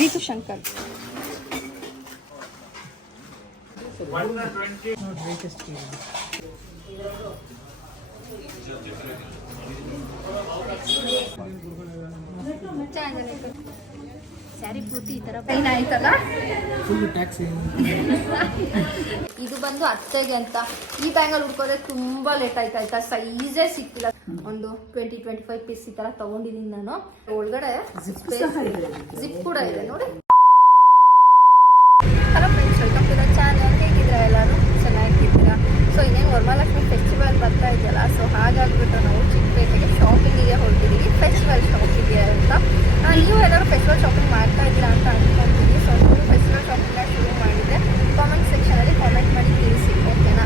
ರೀತು ಶಂಕರ್. ಸ್ಯಾರಿ ಪೂರ್ತಿ ಈ ಥರ ಪೈನ್ ಆಯ್ತಲ್ಲ. ಇದು ಬಂದು ಅತ್ತೆಗೆ ಅಂತ ಈ ಬ್ಯಾಂಗಲ್ಲಿ ಹುಡ್ಕೋದ್ರೆ ತುಂಬ ಲೇಟ್ ಆಯ್ತಾ. ಸೈಜೇ ಸಿಕ್ಕಿಲ್ಲ. ಒಂದು 20-25 ಪೀಸ್ ಈ ಥರ ತೊಗೊಂಡಿದ್ದೀನಿ ನಾನು. ಒಳಗಡೆ ಜಿಪ್ ಕೂಡ ಇದೆ ನೋಡಿ. Hello friends, welcome to the channel. ಹೇಗಿದ್ದೀರಾ ಎಲ್ಲರೂ? ಚೆನ್ನಾಗಿದ್ದೀರಾ? ಸೊ ಇನ್ನೇನು ವರಮಹಾಲಕ್ಷ್ಮಿ ಫೆಸ್ಟಿವಲ್ ಬರ್ತಾ ಇದೆಯಲ್ಲ, ಸೊ ಹಾಗಾಗ್ಬಿಟ್ಟು ನಾವು ಚಿಕ್ಕಪೇಟೆಗೆ ಶಾಪಿಂಗಿಗೆ ಹೊರಟಿದ್ದೀವಿ. ಫೆಸ್ಟಿವಲ್ ಶಾಪಿಂಗ್ಗೆ ಅಂತ. ನೀವು ಎಲ್ಲರೂ ಫೆಸ್ಟಿವಲ್ ಶಾಪಿಂಗ್ ಮಾಡ್ತಾ ಇದ್ದೀರಾ ಅಂತ ಅಂದ್ಕೊಂತೀನಿ. ಸೊ ನೀವು ಫೆಸ್ಟಿವಲ್ ಶಾಪಿಂಗ್ನ ಶುರು ಮಾಡಿದರೆ ಕಾಮೆಂಟ್ ಸೆಕ್ಷನಲ್ಲಿ ಕಾಮೆಂಟ್ ಮಾಡಿ ತಿಳಿಸಿ, ಓಕೆನಾ?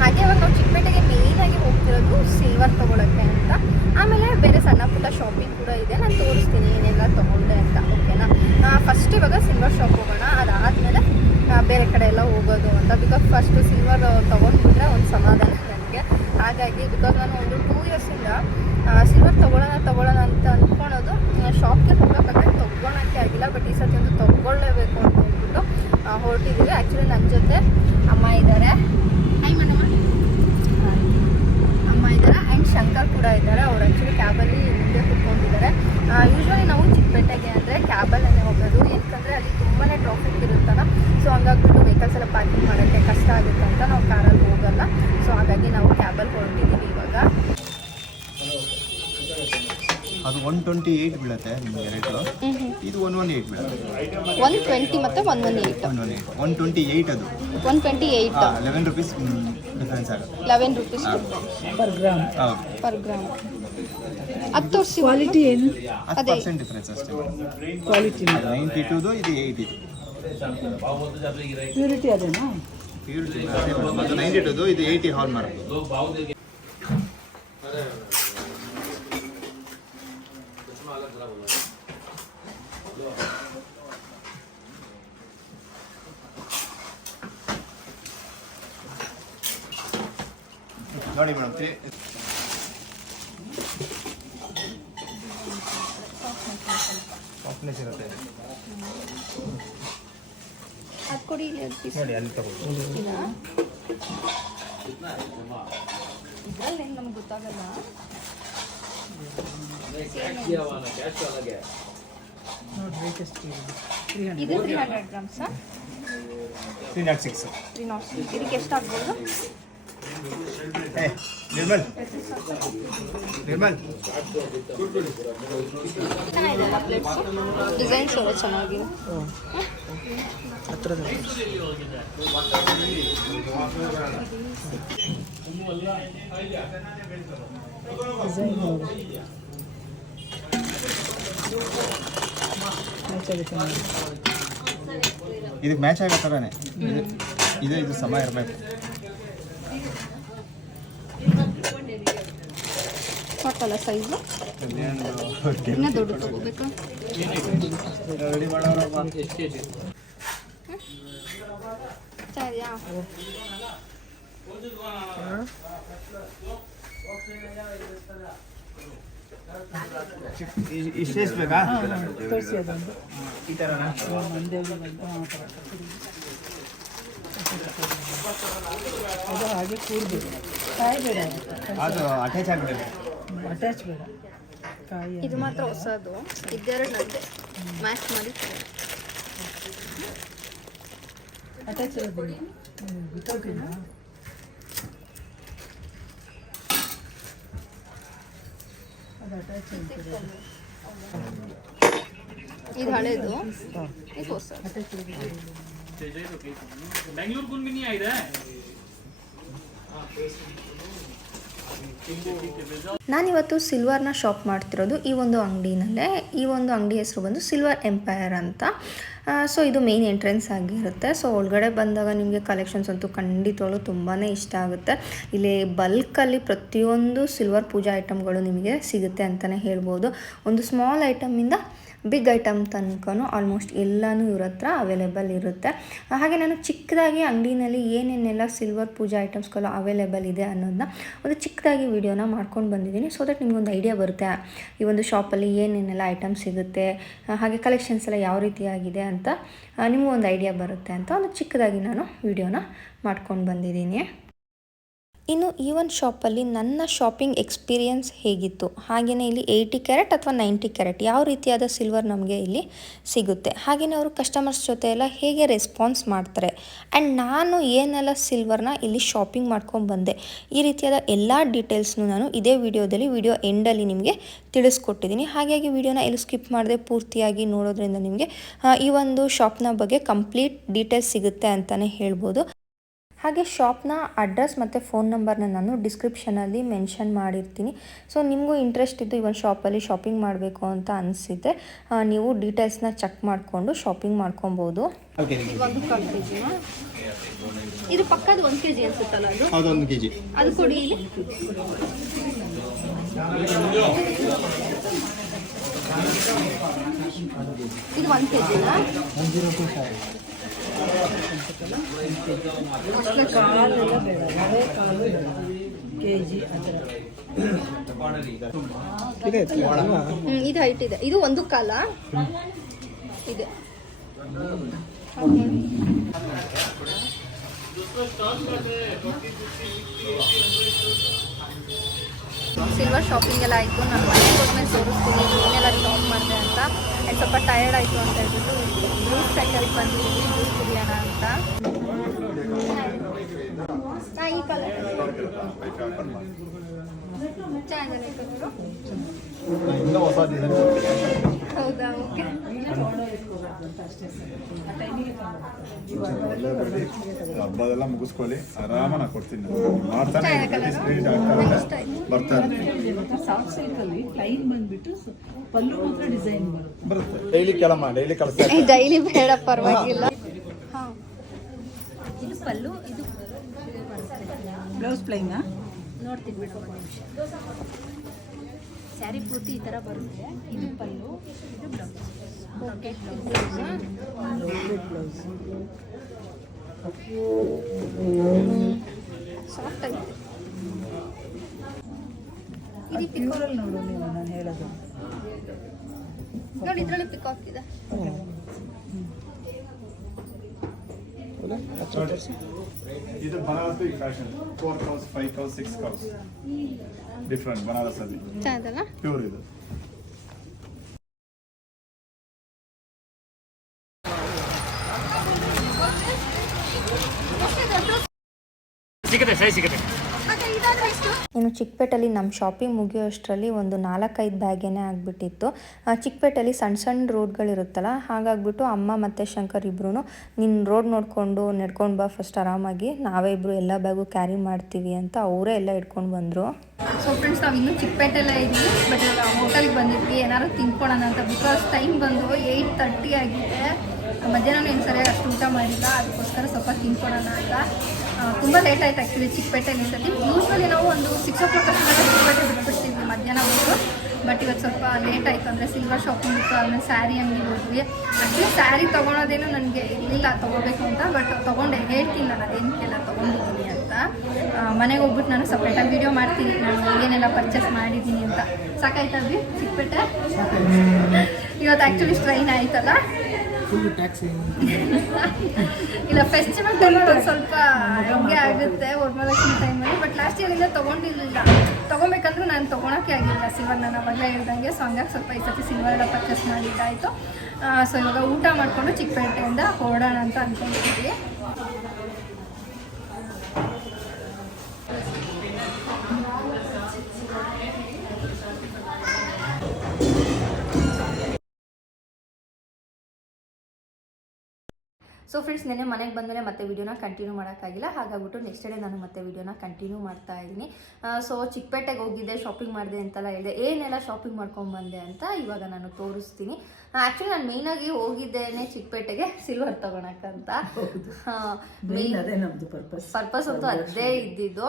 ಹಾಗೆ ಇವಾಗ ನಾವು ಚಿಕ್ಕಪೇಟೆಗೆ ಮೇಯ್ನಾಗಿ ಹೋಗ್ತಿರೋದು ಸಿಲ್ವರ್ ತೊಗೊಳಕ್ಕೆ ಅಂತ. ಆಮೇಲೆ ಬೇರೆ ಸಣ್ಣ ಪುಟ್ಟ ಶಾಪಿಂಗ್ ಕೂಡ ಇದೆ, ನಾನು ತೋರಿಸ್ತೀನಿ ಏನೆಲ್ಲ ತೊಗೊಂಡೆ ಅಂತ, ಓಕೆನಾ? ಫಸ್ಟ್ ಇವಾಗ ಸಿಲ್ವರ್ ಶಾಪ್ ಹೋಗೋಣ, ಅದಾದಮೇಲೆ ಬೇರೆ ಕಡೆ ಎಲ್ಲ ಹೋಗೋದು ಅಂತ. ಬಿಕಾಸ್ ಫಸ್ಟ್ ಸಿಲ್ವರ್ ತೊಗೊಂಡ್ಬಿಟ್ರೆ ಒಂದು ಸಮಾಧಾನ ನನಗೆ. ಹಾಗಾಗಿ ಬಿಕಾಸ್ ನಾನು ಒಂದು 2 ಇಯರ್ಸಿಂದ ಸಿಲ್ವರ್ ತೊಗೊಳ್ಳೋಣ ಅಂತ ಅಂದ್ಕೊಳೋದು. ಶಾಪ್ಗೆ ಹೋಗೋಕ್ಕಾಗತ್ತೆ, ತೊಗೊಳಕ್ಕೆ ಆಗಿಲ್ಲ. ಬಟ್ ಈ ಸತಿ ಒಂದು ತೊಗೊಳ್ಳೇಬೇಕು ಅಂತ ಅಂದ್ಬಿಟ್ಟು ಹೊರಟಿದ್ದೀವಿ. ಆ್ಯಕ್ಚುಲಿ ನನ್ನ ಜೊತೆ ಅಮ್ಮ ಇದ್ದಾರೆ, ಅಮ್ಮ ಇದ್ದಾರೆ ಆ್ಯಂಡ್ ಶಂಕರ್ ಕೂಡ ಇದ್ದಾರೆ. ಅವ್ರು ಆ್ಯಕ್ಚುಲಿ ಕ್ಯಾಬಲ್ಲಿ ಮುಂದೆ ಕೂತ್ಕೊಂಡಿದ್ದಾರೆ. ಯೂಶ್ವಲಿ ನಾವು ಚಿಕ್ಕಪೇಟೆಗೆ ಅಂದರೆ ಕ್ಯಾಬಲ್ಲೇ ಹೋಗೋದು, ಯಾಕಂದರೆ ಅಲ್ಲಿ ತುಂಬಾ ಟ್ರಾಫಿಕ್ ಇರುತ್ತಲ್ಲ. ಸೊ ಹಂಗಾಗ್ಬಿಟ್ಟು ವೆಹಿಕಲ್ಸ್ ಎಲ್ಲ ಪಾರ್ಕಿಂಗ್ ಮಾಡೋಕ್ಕೆ ಕಷ್ಟ ಆಗುತ್ತೆ ಅಂತ ನಾವು ಕಾರಲ್ಲಿ ಹೋಗಲ್ಲ. ಸೊ ಹಾಗಾಗಿ ನಾವು ಕ್ಯಾಬಲ್ಲಿ ಹೊರಟಿದ್ದೀವಿ ಇವಾಗ. ಅದು 128 ಬೀಳುತ್ತೆ ನಿಮಗೆ ರೇಟು. ಇದು 118 ಬೀಳುತ್ತೆ. 120 ಮತ್ತು 118. 128 ಅದು 128. 11 ರೂಪೀಸ್ ಡಿಫ್ರೆನ್ಸ್ ಆಗುತ್ತೆ. 11 rupees per gram. Per gram. ಅದು ಕ್ವಾಲಿಟಿ ಏನು? 10% ಡಿಫ್ರೆನ್ಸ್ ಅಷ್ಟೇ. ಕ್ವಾಲಿಟಿ 92 ಇದು 80. ಪ್ಯೂರಿಟಿ ಅದೇನಾ? ಪ್ಯೂರಿಟಿ ಅದು 92 ಇದು 80 ಹಾಲ್ ಮಾರ್ಕ್. ನೋಡಿ ಮೇಡಮ್, ಸಾಫ್ಟ್ನೆಸ್ ಇರುತ್ತೆ. ಅದು ಕೊಡಿ ನೋಡಿ ಅಲ್ಲಿ ತಗೊಳ್ಳಿ. ಇದರಲ್ಲಿ ನಮ್ಗೆ ಗೊತ್ತಾಗಲ್ಲ. ಇದು 300 ಗ್ರಾಮ್ಸಾ? 306. 306. ಇದಕ್ಕೆ ಎಷ್ಟಾಗ್ಬೋದು? ನಿರ್ಮಲ್ ಚೆನ್ನಾಗಿದೆಯಲ್ಲ ಪ್ಲೇಟ್ಸು? ಡಿಸೈನ್ಸ್ ಎಲ್ಲ ಚೆನ್ನಾಗಿದೆ. ಇದಕ್ಕೆ ಮ್ಯಾಚ್ ಆಗೋ ಥರನೇ ಇದು ಸಮ ಇರಬೇಕು. ಸಾಕಲ್ಲ ಸೈಜು? ಇನ್ನೂ ದೊಡ್ಡ ತಗೋಬೇಕಾ? ರೆಡಿ ಮಾಡೋರಪ್ಪ. ಸರಿಯಾ? ಇಷ್ಟೇ ಬೇಕಾ? ತೋರಿಸಿ ಅದೊಂದು ಈ ಥರನಾ? ಅದು ಹಾಗೆ ಕೂಡಬೇಕು, ಕಾಯಿ ಬೇಡ, ಅದು ಅಟ್ಯಾಚ್ ಆಗಬೇಕು. ಅಟ್ಯಾಚ್ ಬೇಡ ಕಾಯಿ. ಇದು ಮಾತ್ರ ಹೊಸದು, ಇದೆರಡು ನದ್ದೆ ಮ್ಯಾಚ್ ಮಾಡಿ ಅಟ್ಯಾಚ್ ಇರೋದಿಲ್ಲ. ವಿತೌಟ್ ಇಲ್ಲ. ಅದು ಅಟ್ಯಾಚ್ ಇರ್ತದೆ. ಇದು ಹಳೇದು, ಇದು ಹೊಸದು. ಅಟ್ಯಾಚ್ ಇರೋದಿಲ್ಲ. ಬೆಂಗಳೂರು ಗುನ್ भी नहीं आई रहा है. ನಾನಿವತ್ತು ಸಿಲ್ವರ್ನ ಶಾಪ್ ಮಾಡ್ತಿರೋದು ಈ ಒಂದು ಅಂಗಡಿನಲ್ಲೇ. ಈ ಒಂದು ಅಂಗಡಿ ಹೆಸರು ಬಂದು ಸಿಲ್ವರ್ ಎಂಪೈರ್ ಅಂತ. ಸೊ ಇದು ಮೇನ್ ಎಂಟ್ರೆನ್ಸ್ ಆಗಿರುತ್ತೆ. ಸೊ ಒಳಗಡೆ ಬಂದಾಗ ನಿಮಗೆ ಕಲೆಕ್ಷನ್ಸ್ ಅಂತೂ ಖಂಡಿತವಾಗ್ಲೂ ತುಂಬಾ ಇಷ್ಟ ಆಗುತ್ತೆ. ಇಲ್ಲಿ ಬಲ್ಕಲ್ಲಿ ಪ್ರತಿಯೊಂದು ಸಿಲ್ವರ್ ಪೂಜಾ ಐಟಮ್ಗಳು ನಿಮಗೆ ಸಿಗುತ್ತೆ ಅಂತಲೇ ಹೇಳ್ಬೋದು. ಒಂದು ಸ್ಮಾಲ್ ಐಟಮಿಂದ ಬಿಗ್ ಐಟಮ್ ತನಕನೂ ಆಲ್ಮೋಸ್ಟ್ ಎಲ್ಲನೂ ಇವ್ರ ಹತ್ರ ಅವೈಲೇಬಲ್ ಇರುತ್ತೆ. ಹಾಗೆ ನಾನು ಚಿಕ್ಕದಾಗಿ ಅಂಗಡಿನಲ್ಲಿ ಏನೇನೆಲ್ಲ ಸಿಲ್ವರ್ ಪೂಜಾ ಐಟಮ್ಸ್ಗಳು ಅವೈಲೇಬಲ್ ಇದೆ ಅನ್ನೋದನ್ನ ಒಂದು ಚಿಕ್ಕದಾಗಿ ವಿಡಿಯೋನ ಮಾಡ್ಕೊಂಡು ಬಂದಿದ್ದೀನಿ. ಸೊ ದಟ್ ನಿಮಗೊಂದು ಐಡಿಯಾ ಬರುತ್ತೆ ಈ ಒಂದು ಶಾಪಲ್ಲಿ ಏನೇನೆಲ್ಲ ಐಟಮ್ಸ್ ಸಿಗುತ್ತೆ, ಹಾಗೆ ಕಲೆಕ್ಷನ್ಸ್ ಎಲ್ಲ ಯಾವ ರೀತಿಯಾಗಿದೆ ಅಂತ ನಿಮಗೂ ಒಂದು ಐಡಿಯಾ ಬರುತ್ತೆ ಅಂತ ಒಂದು ಚಿಕ್ಕದಾಗಿ ನಾನು ವಿಡಿಯೋನ ಮಾಡ್ಕೊಂಡು ಬಂದಿದ್ದೀನಿ. ಇನ್ನು ಈ ಒಂದು ಶಾಪಲ್ಲಿ ನನ್ನ ಶಾಪಿಂಗ್ ಎಕ್ಸ್ಪೀರಿಯನ್ಸ್ ಹೇಗಿತ್ತು, ಹಾಗೆಯೇ ಇಲ್ಲಿ 80 ಕ್ಯಾರೆಟ್ ಅಥವಾ 90 ಕ್ಯಾರೆಟ್ ಯಾವ ರೀತಿಯಾದ ಸಿಲ್ವರ್ ನಮಗೆ ಇಲ್ಲಿ ಸಿಗುತ್ತೆ, ಹಾಗೆಯೇ ಅವರು ಕಸ್ಟಮರ್ಸ್ ಜೊತೆ ಎಲ್ಲ ಹೇಗೆ ರೆಸ್ಪಾನ್ಸ್ ಮಾಡ್ತಾರೆ, ಆ್ಯಂಡ್ ನಾನು ಏನೆಲ್ಲ ಸಿಲ್ವರ್ನ ಇಲ್ಲಿ ಶಾಪಿಂಗ್ ಮಾಡ್ಕೊಂಡು ಬಂದೆ, ಈ ರೀತಿಯಾದ ಎಲ್ಲ ಡೀಟೇಲ್ಸ್ನು ನಾನು ಇದೇ ವಿಡಿಯೋದಲ್ಲಿ ವಿಡಿಯೋ ಎಂಡಲ್ಲಿ ನಿಮಗೆ ತಿಳಿಸ್ಕೊಟ್ಟಿದ್ದೀನಿ. ಹಾಗಾಗಿ ವಿಡಿಯೋನ ಎಲ್ಲೂ ಸ್ಕಿಪ್ ಮಾಡದೆ ಪೂರ್ತಿಯಾಗಿ ನೋಡೋದ್ರಿಂದ ನಿಮಗೆ ಈ ಒಂದು ಶಾಪ್ನ ಬಗ್ಗೆ ಕಂಪ್ಲೀಟ್ ಡೀಟೇಲ್ಸ್ ಸಿಗುತ್ತೆ ಅಂತಲೇ ಹೇಳ್ಬೋದು. ಹಾಗೆ ಶಾಪ್ನ ಅಡ್ರೆಸ್ ಮತ್ತು ಫೋನ್ ನಂಬರ್ನ ನಾನು ಡಿಸ್ಕ್ರಿಪ್ಷನಲ್ಲಿ ಮೆನ್ಷನ್ ಮಾಡಿರ್ತೀನಿ. ಸೊ ನಿಮಗೂ ಇಂಟ್ರೆಸ್ಟ್ ಇದ್ದು ಈ ಒಂದು ಶಾಪಲ್ಲಿ ಶಾಪಿಂಗ್ ಮಾಡಬೇಕು ಅಂತ ಅನಿಸಿದ್ರೆ ನೀವು ಡೀಟೇಲ್ಸ್ನ ಚೆಕ್ ಮಾಡಿಕೊಂಡು ಶಾಪಿಂಗ್ ಮಾಡ್ಕೊಬೋದು. ಒಂದು ಕಾಲು ಕೆಜಿನ ಇದು ಪಕ್ಕದ 1 kg ಅನ್ಸುತ್ತಲ್ಲ ಅದು? ಅದು 1 kg. ಅದು ಕೊಡಿ ಇಲ್ಲಿ. ಇದು 1 kgನ? ಕಾಲೆಲ್ಲ ಬೇಡ, ಕಾಲು ಬೇಡ, KG ಆ ಥರ ಇದು ಹೈಟ್ ಇದೆ. ಇದು 1 ಕಾಲ ಇದೆ. ಸಿಲ್ವರ್ ಶಾಪಿಂಗ್ ಎಲ್ಲ ಆಯಿತು. ನಾನು ಮನೆಗೆ ಹೋದ್ಮೇಲೆ ತೋರಿಸ್ತೀನಿ ಏನೆಲ್ಲ ಶಾಪ್ ಮಾಡಿದೆ ಅಂತ. ಆ್ಯಂಡ್ ಸ್ವಲ್ಪ ಟಯರ್ಡ್ ಆಯಿತು ಅಂತ ಹೇಳ್ಬಿಟ್ಟು ಜ್ಯೂಸ್ ಸೆಂಟರ್ಗೆ ಬಂದಿದ್ದೀನಿ ಜ್ಯೂಸ್ ಕುಡಿಯೋಣ ಅಂತ. ಈ ಕಲರ್ ಚೆನ್ನಾಗಿದೆ. ಹೌದಾ? ಓಕೆ. ಹಬ್ಬದೆಲ್ಲ ಮುಗಿಸ್ಕೊಳ್ಳಿ, ಆರಾಮ ನಾ ಕೊಡ್ತೀನಿ. ಮಾಡ್ತಾನೆ ಬರ್ತಾರೆ. ಸಾಫ್ಟ್ ಸಿಲ್ಕಲ್ಲಿ ಪ್ಲೈನ್ ಬಂದ್ಬಿಟ್ಟು ಪಲ್ಲು ಮಾತ್ರ ಡಿಸೈನ್ ಬರುತ್ತೆ. ಡೈಲಿ ಕೇಳಮ್ಮ, ಡೈಲಿ ಕಳಿಸ್ತಾರೆ. ಡೈಲಿ ಬೇಡ ಪರವಾಗಿಲ್ಲ. ಹಾಂ, ಇದು ಪಲ್ಲು, ಇದು ಬ್ಲೌಸ್ ಪ್ಲೈನಾ ನೋಡ್ತೀನಿ ಮೇಡಮ್ ಒಂದು ನಿಮಿಷ. ಸ್ಯಾರಿ ಪೂರ್ತಿ ಈ ಥರ ಬರುತ್ತೆ. ಇದು ಪಲ್ಲು, ಇದು ಬ್ಲೌಸ್. ಓಕೆ, ಬ್ಲೌಸ್ ಸಾಫ್ಟ್ ಆಗಿದೆ. ಇದು ಪ್ಯೂರಲ್ಲಿ ನೋಡು ನೀವು, ನಾನು ಹೇಳೋದು ನೋಡಿ ಇದರಲ್ಲಿ ಪಿಕಾಕ್ ಇದೆ. ಇದು ಬನಾರಸ್ ಫ್ಯಾಷನ್ 4 ಕೌಸ್ 5 ಕೌಸ್ 6 ಕೌಸ್ ಡಿಫ್ರೆಂಟ್ ಬನಾರಸ್ ಅಲ್ಲಿ ಚೆನ್ನಾಗಲ್ಲ? ಪ್ಯೂರ್ ಇದು. ಇನ್ನು ಚಿಕ್ಕಪೇಟೆಯಲ್ಲಿ ನಮ್ಮ ಶಾಪಿಂಗ್ ಮುಗಿಯೋಷ್ಟರಲ್ಲಿ ಒಂದು 4-5 ಬ್ಯಾಗೇನೆ ಆಗಿಬಿಟ್ಟಿತ್ತು. ಚಿಕ್ಕಪೇಟೆಯಲ್ಲಿ ಸಣ್ಣ ಸಣ್ಣ ರೋಡ್ಗಳಿರುತ್ತಲ್ಲ, ಹಾಗಾಗ್ಬಿಟ್ಟು ಅಮ್ಮ ಮತ್ತು ಶಂಕರ್ ಇಬ್ಬರೂ ನೀನು ರೋಡ್ ನೋಡಿಕೊಂಡು ನಡ್ಕೊಂಡು ಬಾ ಫಸ್ಟ್ ಆರಾಮಾಗಿ, ನಾವೇ ಇಬ್ಬರು ಎಲ್ಲ ಬ್ಯಾಗು ಕ್ಯಾರಿ ಮಾಡ್ತೀವಿ ಅಂತ ಅವರೇ ಎಲ್ಲ ಇಟ್ಕೊಂಡು ಬಂದರು. ಸೊ ಫ್ರೆಂಡ್ಸ್, ನಾವು ಇನ್ನೂ ಚಿಕ್ಕಪೇಟೆಲ್ಲೇ ಇದ್ವಿ, ಬಟ್ ಹೋಟೆಲ್ಗೆ ಬಂದಿದ್ವಿ ಏನಾದ್ರು ತಿನ್ಕೊಳ್ಳೋಣ ಅಂತ. ಬಿಕಾಸ್ ಟೈಮ್ ಬಂದು 8:30 ಆಗಿದೆ. ಮಧ್ಯಾಹ್ನ ಏನು ಸರಿಯಾಗಿ ಅಷ್ಟು ಊಟ ಮಾಡಿಲ್ಲ, ಅದಕ್ಕೋಸ್ಕರ ಸ್ವಲ್ಪ ತಿನ್ಕೊಳ್ಳೋಣ ಅಂತ. ತುಂಬ ಲೇಟ್ ಆಯ್ತು ಆ್ಯಕ್ಚುಲಿ ಚಿಕ್ಕಪೇಟೆಯಲ್ಲಿ ಸತಿ. ಯೂಶ್ವಲಿ ನಾವು ಒಂದು 6 o'clock ಅಷ್ಟೊಂದು ಚಿಕ್ಕಪೇಟೆ ಬಿಟ್ಬಿಡ್ತೀವಿ ಮಧ್ಯಾಹ್ನ ಹೋಗೋದು. ಬಟ್ ಇವತ್ತು ಸ್ವಲ್ಪ ಲೇಟ್ ಆಯಿತು. ಅಂದರೆ ಸಿಲ್ವರ್ ಶಾಪಿಂಗ್ ಇತ್ತು, ಆಮೇಲೆ ಸ್ಯಾರಿ ಅಂಗಡಿಗೆ ಹೋದ್ವಿ. ಆ್ಯಕ್ಚುಲಿ ಸ್ಯಾರಿ ತೊಗೊಳೋದೇನು ನನಗೆ ಇರಲಿಲ್ಲ ತೊಗೋಬೇಕು ಅಂತ, ಬಟ್ ತೊಗೊಂಡೆ. ಹೇಳ್ತೀನಿ ನಾನು ಅದೇನಕ್ಕೆಲ್ಲ ತೊಗೊಂಡಿದ್ದೀನಿ ಅಂತ. ಮನೆಗೆ ಹೋಗ್ಬಿಟ್ಟು ನಾನು ಸಪ್ರೇಟಾಗಿ ವೀಡಿಯೋ ಮಾಡ್ತೀನಿ ನಾನು ಏನೆಲ್ಲ ಪರ್ಚೇಸ್ ಮಾಡಿದ್ದೀನಿ ಅಂತ. ಸಾಕಾಯ್ತಾ ಅಭಿ ಚಿಕ್ಕಪೇಟೆ? ಇವತ್ತು ಆ್ಯಕ್ಚುಲಿ ಸ್ಟ್ರೈನ್ ಆಯ್ತಲ್ಲ. ಇಲ್ಲ, ಫೆಸ್ಟಿವಲ್ ಟೈಮಲ್ಲಿ ಒಂದು ಸ್ವಲ್ಪ ಹಂಗೆ ಆಗುತ್ತೆ ವರಮಹಾಲಕ್ಷ್ಮಿ ಟೈಮಲ್ಲಿ. But last ಇಯರಿಂದ ತೊಗೊಂಡಿರಲಿಲ್ಲ. ತೊಗೊಬೇಕಂದ್ರೂ ನಾನು ತೊಗೊಳಕ್ಕೆ ಆಗಿಲ್ಲ ಸಿಲ್ವರ್, ನಾನು ಅವಾಗಲೇ ಹೇಳ್ದಂಗೆ. ಸೊ ಹಂಗಾಗಿ ಸ್ವಲ್ಪ ಈ ಸತಿ ಸಿಲ್ವರ್ ಎಲ್ಲ ಪರ್ಚೇಸ್ ಮಾಡಿದ್ದಾಯಿತು. ಸೊ ಇವಾಗ ಊಟ ಮಾಡಿಕೊಂಡು ಚಿಕ್ಕಪೇಟೆಯಿಂದ ಹೊರಡೋಣ ಅಂತ ಅಂದ್ಕೊಂಡಿದ್ದೀವಿ. ಸೊ ಫ್ರೆಂಡ್ಸ್ ನೆನ್ನೆ ಮನೆಗೆ ಬಂದಮೇಲೆ ಮತ್ತೆ ವೀಡಿಯೋನ ಕಂಟಿನ್ಯೂ ಮಾಡೋಕ್ಕಾಗಿಲ್ಲ, ಹಾಗಾಗ್ಬಿಟ್ಟು ನೆಕ್ಸ್ಟ್ ಡೇ ನಾನು ಮತ್ತೆ ವೀಡಿಯೋನ ಕಂಟಿನ್ಯೂ ಮಾಡ್ತಾ ಇದ್ದೀನಿ. ಸೊ ಚಿಕ್ಕಪೇಟೆಗೆ ಹೋಗಿದ್ದೆ, ಶಾಪಿಂಗ್ ಮಾಡಿದೆ ಅಂತೆಲ್ಲ ಹೇಳಿದೆ. ಏನೆಲ್ಲ ಶಾಪಿಂಗ್ ಮಾಡ್ಕೊಂಡ್ಬಂದೆ ಅಂತ ಇವಾಗ ನಾನು ತೋರಿಸ್ತೀನಿ. ಆ್ಯಕ್ಚುಲಿ ನಾನು ಮೇಯ್ನಾಗಿ ಹೋಗಿದ್ದೇನೆ ಚಿಕ್ಕಪೇಟೆಗೆ ಸಿಲ್ವರ್ ತಗೊಳಕ್ಕಂತ. ಪರ್ಪಸ್ ಅಂತೂ ಅದೇ ಇದ್ದಿದ್ದು,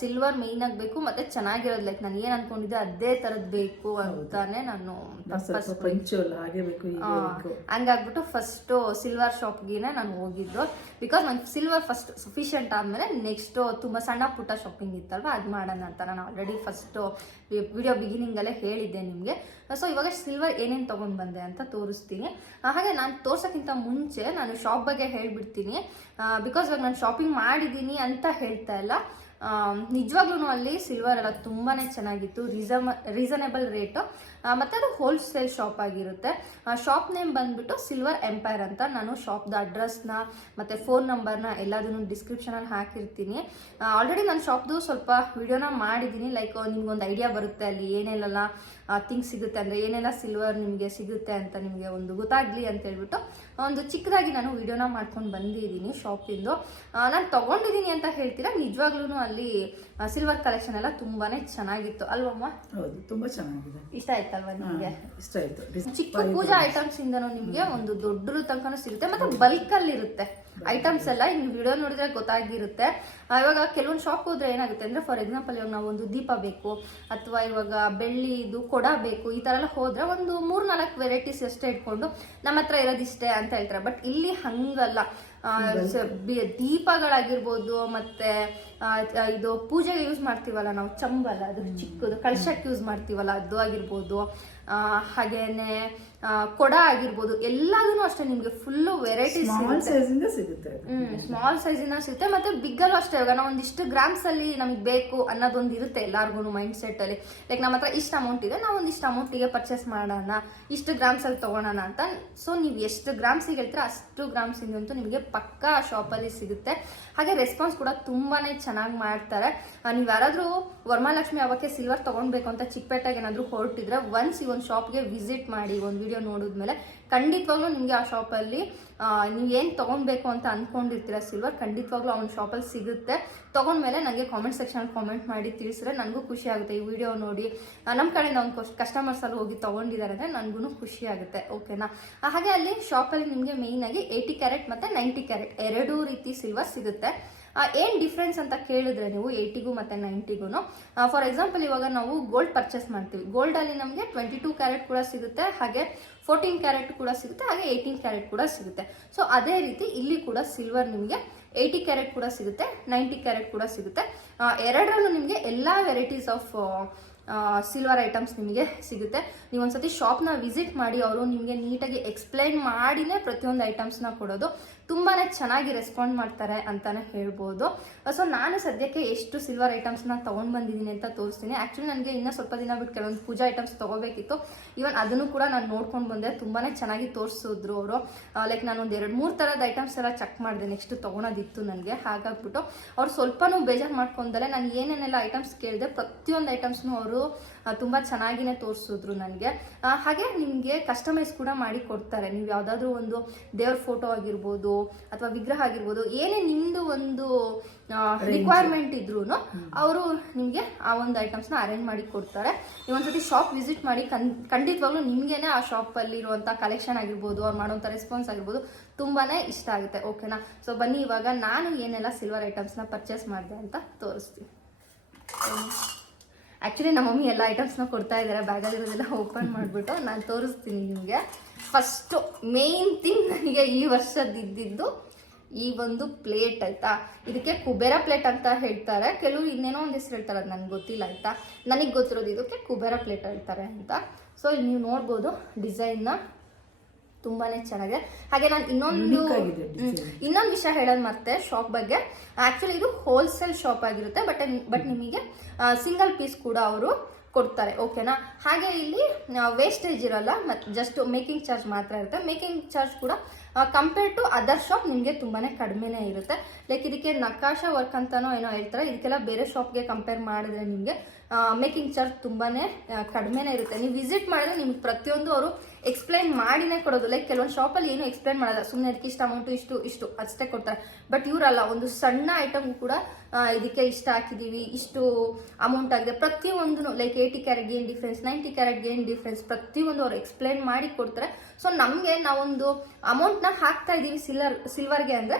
ಸಿಲ್ವರ್ ಮೇಯ್ನ್ ಆಗಬೇಕು ಮತ್ತೆ ಚೆನ್ನಾಗಿರೋದು. ಲೈಕ್ ನಾನು ಏನು ಅನ್ಕೊಂಡಿದ್ದೆ ಅದೇ ಥರದ್ದು ಬೇಕು ಅಂತಾನೆ ನಾನು ಹಂಗಾಗ್ಬಿಟ್ಟು ಫಸ್ಟು ಸಿಲ್ವರ್ ಶಾಪ್ಗೆ ನಾನು ಹೋಗಿದ್ದು. ಬಿಕಾಸ್ ನಾನು ಸಿಲ್ವರ್ ಫಸ್ಟ್ ಸಫಿಷಿಯಂಟ್ ಆದಮೇಲೆ ನೆಕ್ಸ್ಟು ತುಂಬ ಸಣ್ಣ ಪುಟ್ಟ ಶಾಪಿಂಗ್ ಇತ್ತಲ್ವ, ಅದು ಮಾಡೋಣ ಅಂತ ನಾನು ಆಲ್ರೆಡಿ ಫಸ್ಟು ವಿಡಿಯೋ ಬಿಗಿನಿಂಗಲ್ಲೇ ಹೇಳಿದ್ದೆ ನಿಮಗೆ. ಸೊ ಇವಾಗ ಸಿಲ್ವರ್ ಏನೇನು ತೊಗೊಂಡು ಬಂದೆ ಅಂತ ತೋರಿಸ್ತೀನಿ. ಹಾಗೆ ನಾನು ತೋರ್ಸೋಕ್ಕಿಂತ ಮುಂಚೆ ನಾನು ಶಾಪ್ ಬಗ್ಗೆ ಹೇಳ್ಬಿಡ್ತೀನಿ. ಬಿಕಾಸ್ ಇವಾಗ ನಾನು ಶಾಪಿಂಗ್ ಮಾಡಿದ್ದೀನಿ ಅಂತ ಹೇಳ್ತಾ ಇಲ್ಲ, ನಿಜವಾಗ್ಲೂ ಅಲ್ಲಿ ಸಿಲ್ವರ್ ಎಲ್ಲ ತುಂಬಾ ಚೆನ್ನಾಗಿತ್ತು. ರೀಸನೇಬಲ್ ರೇಟು, ಮತ್ತು ಅದು ಹೋಲ್ಸೇಲ್ ಶಾಪ್ ಆಗಿರುತ್ತೆ. ಶಾಪ್ ನೇಮ್ ಬಂದ್ಬಿಟ್ಟು ಸಿಲ್ವರ್ ಎಂಪೈರ್ ಅಂತ. ನಾನು ಶಾಪ್ದ ಅಡ್ರೆಸ್ನ ಮತ್ತು ಫೋನ್ ನಂಬರ್ನ ಎಲ್ಲದನ್ನು ಡಿಸ್ಕ್ರಿಪ್ಷನಲ್ಲಿ ಹಾಕಿರ್ತೀನಿ. ಆಲ್ರೆಡಿ ನಾನು ಶಾಪ್ದು ಸ್ವಲ್ಪ ವಿಡಿಯೋನ ಮಾಡಿದ್ದೀನಿ. ಲೈಕ್ ನಿಮ್ಗೊಂದು ಐಡಿಯಾ ಬರುತ್ತೆ ಅಲ್ಲಿ ಏನೆಲ್ಲ ಥಿಂಗ್ಸ್ ಸಿಗುತ್ತೆ, ಅಂದರೆ ಏನೆಲ್ಲ ಸಿಲ್ವರ್ ನಿಮಗೆ ಸಿಗುತ್ತೆ ಅಂತ ನಿಮಗೆ ಒಂದು ಗೊತ್ತಾಗಲಿ ಅಂತ ಹೇಳ್ಬಿಟ್ಟು ಒಂದು ಚಿಕ್ಕದಾಗಿ ನಾನು ವಿಡಿಯೋನ ಮಾಡ್ಕೊಂಡು ಬಂದಿದ್ದೀನಿ ಶಾಪಿಂದು. ನಾನು ತೊಗೊಂಡಿದ್ದೀನಿ ಅಂತ ಹೇಳ್ತೀರಾ, ನಿಜವಾಗ್ಲೂ ಅಲ್ಲಿ ಸಿಲ್ವರ್ ಕಲೆಕ್ಷನ್ ಎಲ್ಲ ತುಂಬಾ ಚೆನ್ನಾಗಿತ್ತು ಅಲ್ವಮ್ಮ? ಹೌದು, ತುಂಬ ಚೆನ್ನಾಗಿದೆ. ಇಷ್ಟ ಆಯ್ತಲ್ವಾ ನಿಮಗೆ? ಇಷ್ಟ ಆಯ್ತು. ಚಿಕ್ಕ ಪೂಜಾ ಐಟಮ್ಸ್ ಇಂದನೂ ನಿಮಗೆ ಒಂದು ದೊಡ್ಡ ತನಕನೂ ಸಿಗುತ್ತೆ, ಮತ್ತೆ ಬಲ್ಕಲ್ಲಿ ಇರುತ್ತೆ ಐಟಮ್ಸ್ ಎಲ್ಲ. ಇನ್ನು ವಿಡಿಯೋ ನೋಡಿದ್ರೆ ಗೊತ್ತಾಗಿರುತ್ತೆ. ಇವಾಗ ಕೆಲವೊಂದು ಶಾಪ್ ಹೋದ್ರೆ ಏನಾಗುತ್ತೆ ಅಂದ್ರೆ, ಫಾರ್ ಎಕ್ಸಾಂಪಲ್ ಇವಾಗ ನಾವು ಒಂದು ದೀಪ ಬೇಕು ಅಥವಾ ಇವಾಗ ಬೆಳ್ಳಿದು ಕೊಡ ಬೇಕು, ಈ ತರ ಎಲ್ಲ ಹೋದ್ರೆ ಒಂದು 3-4 ವೆರೈಟೀಸ್ ಅಷ್ಟೇ ಇಟ್ಕೊಂಡು ನಮ್ಮ ಹತ್ರ ಇರೋದಿಷ್ಟೇ ಅಂತ ಹೇಳ್ತಾರೆ. ಬಟ್ ಇಲ್ಲಿ ಹಂಗಲ್ಲ. ದೀಪಗಳಾಗಿರ್ಬೋದು, ಮತ್ತೆ ಇದು ಪೂಜೆಗೆ ಯೂಸ್ ಮಾಡ್ತೀವಲ್ಲ ನಾವು ಚಂಬಲ, ಅದು ಚಿಕ್ಕದು ಕಳಶಕ್ಕೆ ಯೂಸ್ ಮಾಡ್ತೀವಲ್ಲ ಅದು ಆಗಿರ್ಬೋದು, ಹಾಗೇನೆ ಕೊಡ ಆಗಿರ್ಬೋದು, ಎಲ್ಲದೂ ಅಷ್ಟೇ ನಿಮ್ಗೆ ಫುಲ್ ವೆರೈಟೀಸ್ ಸಿಗುತ್ತೆ. ಸ್ಮಾಲ್ ಸೈಜಿನ ಸಿಗುತ್ತೆ, ಮತ್ತೆ ಬಿಗ್ಗಲ್ಲೂ ಅಷ್ಟೇ. ಇವಾಗ ನಾವು ಒಂದಿಷ್ಟು ಗ್ರಾಮ್ಸ್ ಅಲ್ಲಿ ನಮಗೆ ಬೇಕು ಅನ್ನೋದೊಂದು ಇರುತ್ತೆ ಎಲ್ಲಾರ್ಗು ಮೈಂಡ್ ಸೆಟ್ ಅಲ್ಲಿ. ಲೈಕ್ ನಮ್ಮ ಹತ್ರ ಇಷ್ಟು ಅಮೌಂಟ್ ಇದೆ, ನಾವು ಒಂದಿಷ್ಟು ಅಮೌಂಟಿಗೆ ಪರ್ಚೇಸ್ ಮಾಡೋಣ, ಇಷ್ಟು ಗ್ರಾಮ್ಸ್ ಅಲ್ಲಿ ತಗೊಳೋಣ ಅಂತ. ಸೊ ನೀವು ಎಷ್ಟು ಗ್ರಾಮ್ಸಿಗೆ ಹೇಳ್ತೀರಾ ಅಷ್ಟು ಗ್ರಾಮ್ಸ್ ಇಂದಂತೂ ನಿಮಗೆ ಪಕ್ಕಾ ಶಾಪಲ್ಲಿ ಸಿಗುತ್ತೆ. ಹಾಗೆ ರೆಸ್ಪಾನ್ಸ್ ಕೂಡ ತುಂಬಾನೇ ಚೆನ್ನಾಗಿ ಮಾಡ್ತಾರೆ. ನೀವು ಯಾರಾದ್ರೂ ವರಮಹಾಲಕ್ಷ್ಮಿ ಹಬ್ಬಕ್ಕೆ ಸಿಲ್ವರ್ ತಗೊಳ್ಬೇಕು ಅಂತ ಚಿಕ್ಕಪೇಟೆಗೆ ಏನಾದ್ರು ಹೊರಟಿದ್ರೆ ಒನ್ಸ್ ಈ ಒಂದು ಶಾಪ್ಗೆ ವಿಸಿಟ್ ಮಾಡಿ. ಒಂದು ವಿಡಿಯೋ ನೋಡಿದ್ಮೇಲೆ ಖಂಡಿತವಾಗ್ಲೂ ನಿಮಗೆ ಆ ಶಾಪಲ್ಲಿ ನೀವು ಏನು ತೊಗೊಳ್ಬೇಕು ಅಂತ ಅಂದ್ಕೊಂಡಿರ್ತೀರ ಸಿಲ್ವರ್, ಖಂಡಿತವಾಗ್ಲೂ ಆ ಒಂದು ಶಾಪಲ್ಲಿ ಸಿಗುತ್ತೆ. ತೊಗೊಂಡ್ಮೇಲೆ ನನಗೆ ಕಾಮೆಂಟ್ ಸೆಕ್ಷನ್ ಕಾಮೆಂಟ್ ಮಾಡಿ ತಿಳಿಸಿದ್ರೆ ನನಗೂ ಖುಷಿ ಆಗುತ್ತೆ. ಈ ವಿಡಿಯೋ ನೋಡಿ ನಮ್ಮ ಕಡೆಯಿಂದ ಒಂದು ಕಸ್ಟಮರ್ಸ್ ಅಲ್ಲಿ ಹೋಗಿ ತೊಗೊಂಡಿದ್ದಾರೆ ಅಂದರೆ ನನಗೂ ಖುಷಿ ಆಗುತ್ತೆ. ಓಕೆನಾ? ಹಾಗೆ ಅಲ್ಲಿ ಶಾಪಲ್ಲಿ ನಿಮಗೆ ಮೇಯ್ನಾಗಿ 80 ಕ್ಯಾರೆಟ್ ಮತ್ತು 90 ಕ್ಯಾರೆಟ್ ಎರಡೂ ರೀತಿ ಸಿಲ್ವರ್ ಸಿಗುತ್ತೆ. ಏನು ಡಿಫ್ರೆನ್ಸ್ ಅಂತ ಕೇಳಿದ್ರೆ ನೀವು 80ಗೂ ಮತ್ತು 90ಗೂ, ಫಾರ್ ಎಕ್ಸಾಂಪಲ್ ಇವಾಗ ನಾವು ಗೋಲ್ಡ್ ಪರ್ಚೇಸ್ ಮಾಡ್ತೀವಿ. ಗೋಲ್ಡಲ್ಲಿ ನಮಗೆ 22 ಕ್ಯಾರೆಟ್ ಕೂಡ ಸಿಗುತ್ತೆ, ಹಾಗೆ 14 ಕ್ಯಾರೆಟ್ ಕೂಡ ಸಿಗುತ್ತೆ, ಹಾಗೆ 18 ಕ್ಯಾರೆಟ್ ಕೂಡ ಸಿಗುತ್ತೆ. ಸೊ ಅದೇ ರೀತಿ ಇಲ್ಲಿ ಕೂಡ ಸಿಲ್ವರ್ ನಿಮಗೆ 80 ಕ್ಯಾರೆಟ್ ಕೂಡ ಸಿಗುತ್ತೆ, 90 ಕ್ಯಾರೆಟ್ ಕೂಡ ಸಿಗುತ್ತೆ. ಎರಡರಲ್ಲೂ ನಿಮಗೆ ಎಲ್ಲ ವೆರೈಟೀಸ್ ಆಫ್ ಸಿಲ್ವರ್ ಐಟಮ್ಸ್ ನಿಮಗೆ ಸಿಗುತ್ತೆ. ನೀವು ಒಂದ್ಸತಿ ಶಾಪ್ನ ವಿಸಿಟ್ ಮಾಡಿ, ಅವರು ನಿಮಗೆ ನೀಟಾಗಿ ಎಕ್ಸ್ಪ್ಲೈನ್ ಮಾಡಿನೇ ಪ್ರತಿಯೊಂದು ಐಟಮ್ಸ್ನ ಕೊಡೋದು. ತುಂಬಾ ಚೆನ್ನಾಗಿ ರೆಸ್ಪಾಂಡ್ ಮಾಡ್ತಾರೆ ಅಂತಾನೆ ಹೇಳ್ಬೋದು. ಸೊ ನಾನು ಸದ್ಯಕ್ಕೆ ಎಷ್ಟು ಸಿಲ್ವರ್ ಐಟಮ್ಸ್ನ ತೊಗೊಂಡು ಬಂದಿದ್ದೀನಿ ಅಂತ ತೋರಿಸ್ತೀನಿ. ಆ್ಯಕ್ಚುಲಿ ನನಗೆ ಇನ್ನೂ ಸ್ವಲ್ಪ ದಿನ ಬಿಟ್ಟು ಕೆಲವೊಂದು ಪೂಜಾ ಐಟಮ್ಸ್ ತೊಗೋಬೇಕಿತ್ತು. ಈವನ್ ಅದನ್ನು ಕೂಡ ನಾನು ನೋಡ್ಕೊಂಡು ಬಂದೆ, ತುಂಬಾ ಚೆನ್ನಾಗಿ ತೋರಿಸಿದ್ರು ಅವರು. ಲೈಕ್ ನಾನು ಒಂದು 2-3 ಥರದ ಐಟಮ್ಸ್ ಎಲ್ಲ ಚೆಕ್ ಮಾಡಿದೆ, ನೆಕ್ಸ್ಟ್ ತೊಗೊಳೋದಿತ್ತು ನನಗೆ. ಹಾಗಾಗ್ಬಿಟ್ಟು ಅವ್ರು ಸ್ವಲ್ಪನೂ ಬೇಜಾರು ಮಾಡ್ಕೊಂಡಲೆ ನಾನು ಏನೇನೆಲ್ಲ ಐಟಮ್ಸ್ ಕೇಳಿದೆ ಪ್ರತಿಯೊಂದು ಐಟಮ್ಸ್ನು ಅವರು ತುಂಬ ಚೆನ್ನಾಗಿನೇ ತೋರಿಸಿದ್ರು ನನಗೆ. ಹಾಗೆ ನಿಮಗೆ ಕಸ್ಟಮೈಸ್ ಕೂಡ ಮಾಡಿ ಕೊಡ್ತಾರೆ. ನೀವು ಯಾವುದಾದ್ರೂ ಒಂದು ದೇವ್ರ ಫೋಟೋ ಆಗಿರ್ಬೋದು ಅಥವಾ ವಿಗ್ರಹ ಆಗಿರ್ಬೋದು, ಏನೇ ನಿಮ್ಮದು ಒಂದು ರಿಕ್ವೈರ್ಮೆಂಟ್ ಇದ್ರೂ ಅವರು ನಿಮಗೆ ಆ ಒಂದು ಐಟಮ್ಸ್ನ ಅರೇಂಜ್ ಮಾಡಿ ಕೊಡ್ತಾರೆ. ನೀವು ಒಂದ್ಸತಿ ಶಾಪ್ ವಿಸಿಟ್ ಮಾಡಿ, ಖಂಡಿತವಾಗ್ಲೂ ನಿಮಗೇನೆ ಆ ಶಾಪಲ್ಲಿ ಇರುವಂಥ ಕಲೆಕ್ಷನ್ ಆಗಿರ್ಬೋದು, ಅವ್ರು ಮಾಡೋಂಥ ರೆಸ್ಪಾನ್ಸ್ ಆಗಿರ್ಬೋದು ತುಂಬಾ ಇಷ್ಟ ಆಗುತ್ತೆ. ಓಕೆನಾ? ಸೊ ಬನ್ನಿ ಇವಾಗ ನಾನು ಏನೆಲ್ಲ ಸಿಲ್ವರ್ ಐಟಮ್ಸ್ನ ಪರ್ಚೇಸ್ ಮಾಡಿದೆ ಅಂತ ತೋರಿಸ್ತೀನಿ. ಆ್ಯಕ್ಚುಲಿ ನಮ್ಮ ಮಮ್ಮಿ ಎಲ್ಲ ಐಟಮ್ಸ್ನ ಕೊಡ್ತಾ ಇದ್ದಾರೆ, ಬ್ಯಾಗಲ್ಲಿರೋದೆಲ್ಲ ಓಪನ್ ಮಾಡಿಬಿಟ್ಟು ನಾನು ತೋರಿಸ್ತೀನಿ ನಿಮಗೆ. ಫಸ್ಟು ಮೇನ್ ಥಿಂಗ್ ನನಗೆ ಈ ವರ್ಷದಿದ್ದು ಈ ಒಂದು ಪ್ಲೇಟ್ ಆಯ್ತಾ. ಇದಕ್ಕೆ ಕುಬೇರ ಪ್ಲೇಟ್ ಅಂತ ಹೇಳ್ತಾರೆ, ಕೆಲವರು ಇನ್ನೇನೋ ಒಂದು ಹೆಸರು ಹೇಳ್ತಾರೆ, ಅದು ನನಗೆ ಗೊತ್ತಿಲ್ಲ ಆಯ್ತಾ. ನನಗೆ ಗೊತ್ತಿರೋದು ಇದಕ್ಕೆ ಕುಬೇರ ಪ್ಲೇಟ್ ಹೇಳ್ತಾರೆ ಅಂತ. ಸೊ ಇಲ್ಲಿ ನೀವು ನೋಡ್ಬೋದು ಡಿಸೈನ್ನ ತುಂಬಾ ಚೆನ್ನಾಗಿದೆ. ಹಾಗೆ ನಾನು ಇನ್ನೊಂದು ವಿಷಯ ಹೇಳೋದು ಮತ್ತೆ ಶಾಪ್ ಬಗ್ಗೆ. ಆ್ಯಕ್ಚುಲಿ ಇದು ಹೋಲ್ಸೇಲ್ ಶಾಪ್ ಆಗಿರುತ್ತೆ, ಬಟ್ ನಿಮಗೆ ಸಿಂಗಲ್ ಪೀಸ್ ಕೂಡ ಅವರು ಕೊಡ್ತಾರೆ. ಓಕೆನಾ? ಹಾಗೆ ಇಲ್ಲಿ ವೇಸ್ಟೇಜ್ ಇರಲ್ಲ, ಮತ್ತು ಜಸ್ಟ್ ಮೇಕಿಂಗ್ ಚಾರ್ಜ್ ಮಾತ್ರ ಇರುತ್ತೆ. ಮೇಕಿಂಗ್ ಚಾರ್ಜ್ ಕೂಡ ಕಂಪೇರ್ ಟು ಅದರ್ ಶಾಪ್ ನಿಮಗೆ ತುಂಬಾ ಕಡಿಮೆನೇ ಇರುತ್ತೆ. ಲೈಕ್ ಇದಕ್ಕೆ ನಕಾಶ ವರ್ಕ್ ಅಂತನೋ ಏನೋ ಹೇಳ್ತಾರೆ, ಇದಕ್ಕೆಲ್ಲ ಬೇರೆ ಶಾಪ್ಗೆ ಕಂಪೇರ್ ಮಾಡಿದ್ರೆ ನಿಮಗೆ ಮೇಕಿಂಗ್ ಚಾರ್ಜ್ ತುಂಬಾ ಕಡಿಮೆನೇ ಇರುತ್ತೆ. ನೀವು ವಿಸಿಟ್ ಮಾಡಿದ್ರೆ ನಿಮ್ಗೆ ಪ್ರತಿಯೊಂದು ಅವರು ಎಕ್ಸ್ಪ್ಲೈನ್ ಮಾಡಿನೇ ಕೊಡೋದು. ಲೈಕ್ ಕೆಲವೊಂದು ಶಾಪಲ್ಲಿ ಏನು ಎಕ್ಸ್ಪ್ಲೈನ್ ಮಾಡಲ್ಲ, ಸುಮ್ಮನೆ ಅದಕ್ಕೆ ಇಷ್ಟು ಅಮೌಂಟು ಇಷ್ಟು ಅಷ್ಟೇ ಕೊಡ್ತಾರೆ. ಬಟ್ ಇವರಲ್ಲ, ಒಂದು ಸಣ್ಣ ಐಟಮ್ ಕೂಡ ಇದಕ್ಕೆ ಇಷ್ಟ ಹಾಕಿದೀವಿ, ಇಷ್ಟು ಅಮೌಂಟ್ ಆಗಿದೆ, ಪ್ರತಿಯೊಂದು ಲೈಕ್ 80 ಕ್ಯಾರೆಟ್ಗೆ ಏನು ಡಿಫ್ರೆನ್ಸ್, 90 ಕ್ಯಾರೆಟ್ಗೆ ಏನು ಡಿಫ್ರೆನ್ಸ್, ಪ್ರತಿಯೊಂದು ಅವ್ರು ಎಕ್ಸ್ಪ್ಲೈನ್ ಮಾಡಿ ಕೊಡ್ತಾರೆ. ಸೊ ನಮಗೆ ನಾವೊಂದು ಅಮೌಂಟ್ನ ಹಾಕ್ತಾ ಇದೀವಿ ಸಿಲ್ವರ್ಗೆ ಅಂದರೆ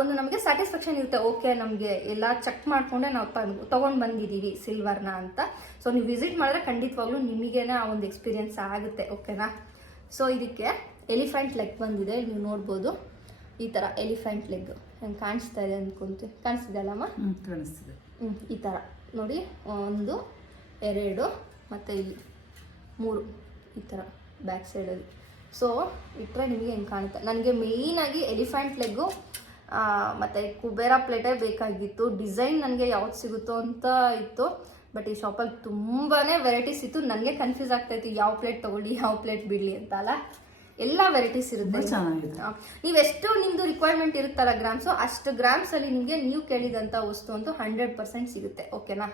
ಒಂದು ನಮಗೆ ಸ್ಯಾಟಿಸ್ಫ್ಯಾಕ್ಷನ್ ಇರುತ್ತೆ. ಓಕೆ, ನಮಗೆ ಎಲ್ಲ ಚೆಕ್ ಮಾಡಿಕೊಂಡೆ ನಾವು ತೊಗೊಂಡು ಬಂದಿದ್ದೀವಿ ಸಿಲ್ವರ್ನ ಅಂತ. ಸೊ ನೀವು ವಿಸಿಟ್ ಮಾಡಿದ್ರೆ ಖಂಡಿತವಾಗ್ಲೂ ನಿಮಗೇನೆ ಆ ಒಂದು ಎಕ್ಸ್ಪೀರಿಯನ್ಸ್ ಆಗುತ್ತೆ. ಓಕೆನಾ. ಸೊ ಇದಕ್ಕೆ ಎಲಿಫೆಂಟ್ ಲೆಗ್ ಬಂದಿದೆ, ನೀವು ನೋಡ್ಬೋದು. ಈ ಥರ ಎಲಿಫೆಂಟ್ ಲೆಗ್ ಹೆಂಗೆ ಕಾಣಿಸ್ತಾ ಇದೆ ಅಂದ್ಕೊಂತೀವಿ, ಕಾಣಿಸ್ತಿದೆ ಅಲ್ಲಮ್ಮ? ಕಾಣಿಸ್ತಿದೆ. ಈ ಥರ ನೋಡಿ, 1 2 ಮತ್ತು ಇಲ್ಲಿ 3 ಈ ಥರ ಬ್ಯಾಕ್ ಸೈಡಲ್ಲಿ. ಸೊ ಇಟ್ಟರೆ ನಿಮಗೆ ಹೆಂಗೆ ಕಾಣುತ್ತೆ. ನನಗೆ ಮೇಯ್ನಾಗಿ ಎಲಿಫೆಂಟ್ ಲೆಗ್ಗು ಮತ್ತು ಕುಬೇರ ಪ್ಲೇಟೇ ಬೇಕಾಗಿತ್ತು. ಡಿಸೈನ್ ನನಗೆ ಯಾವ್ದು ಸಿಗುತ್ತೋ ಅಂತ ಇತ್ತು. ಬಟ್ ಈ ಶಾಪಲ್ಲಿ ತುಂಬಾ ವೆರೈಟೀಸ್ ಇತ್ತು. ನನಗೆ ಕನ್ಫ್ಯೂಸ್ ಆಗ್ತಾಯಿತ್ತು, ಯಾವ ಪ್ಲೇಟ್ ತೊಗೊಳ್ಳಿ, ಯಾವ ಪ್ಲೇಟ್ ಬಿಡಲಿ ಅಂತ ಅಲ್ಲ. ಎಲ್ಲ ವೆರೈಟೀಸ್ ಇರುತ್ತೆ. ನೀವೆಷ್ಟು ನಿಮ್ಮದು ರಿಕ್ವೈರ್ಮೆಂಟ್ ಇರುತ್ತಲ್ಲ ಗ್ರಾಮ್ಸು, ಅಷ್ಟು ಗ್ರಾಮ್ಸಲ್ಲಿ ನಿಮಗೆ ನೀವು ಕೇಳಿದಂಥ ವಸ್ತು ಅಂತೂ 100% ಸಿಗುತ್ತೆ. ಓಕೆನಾ.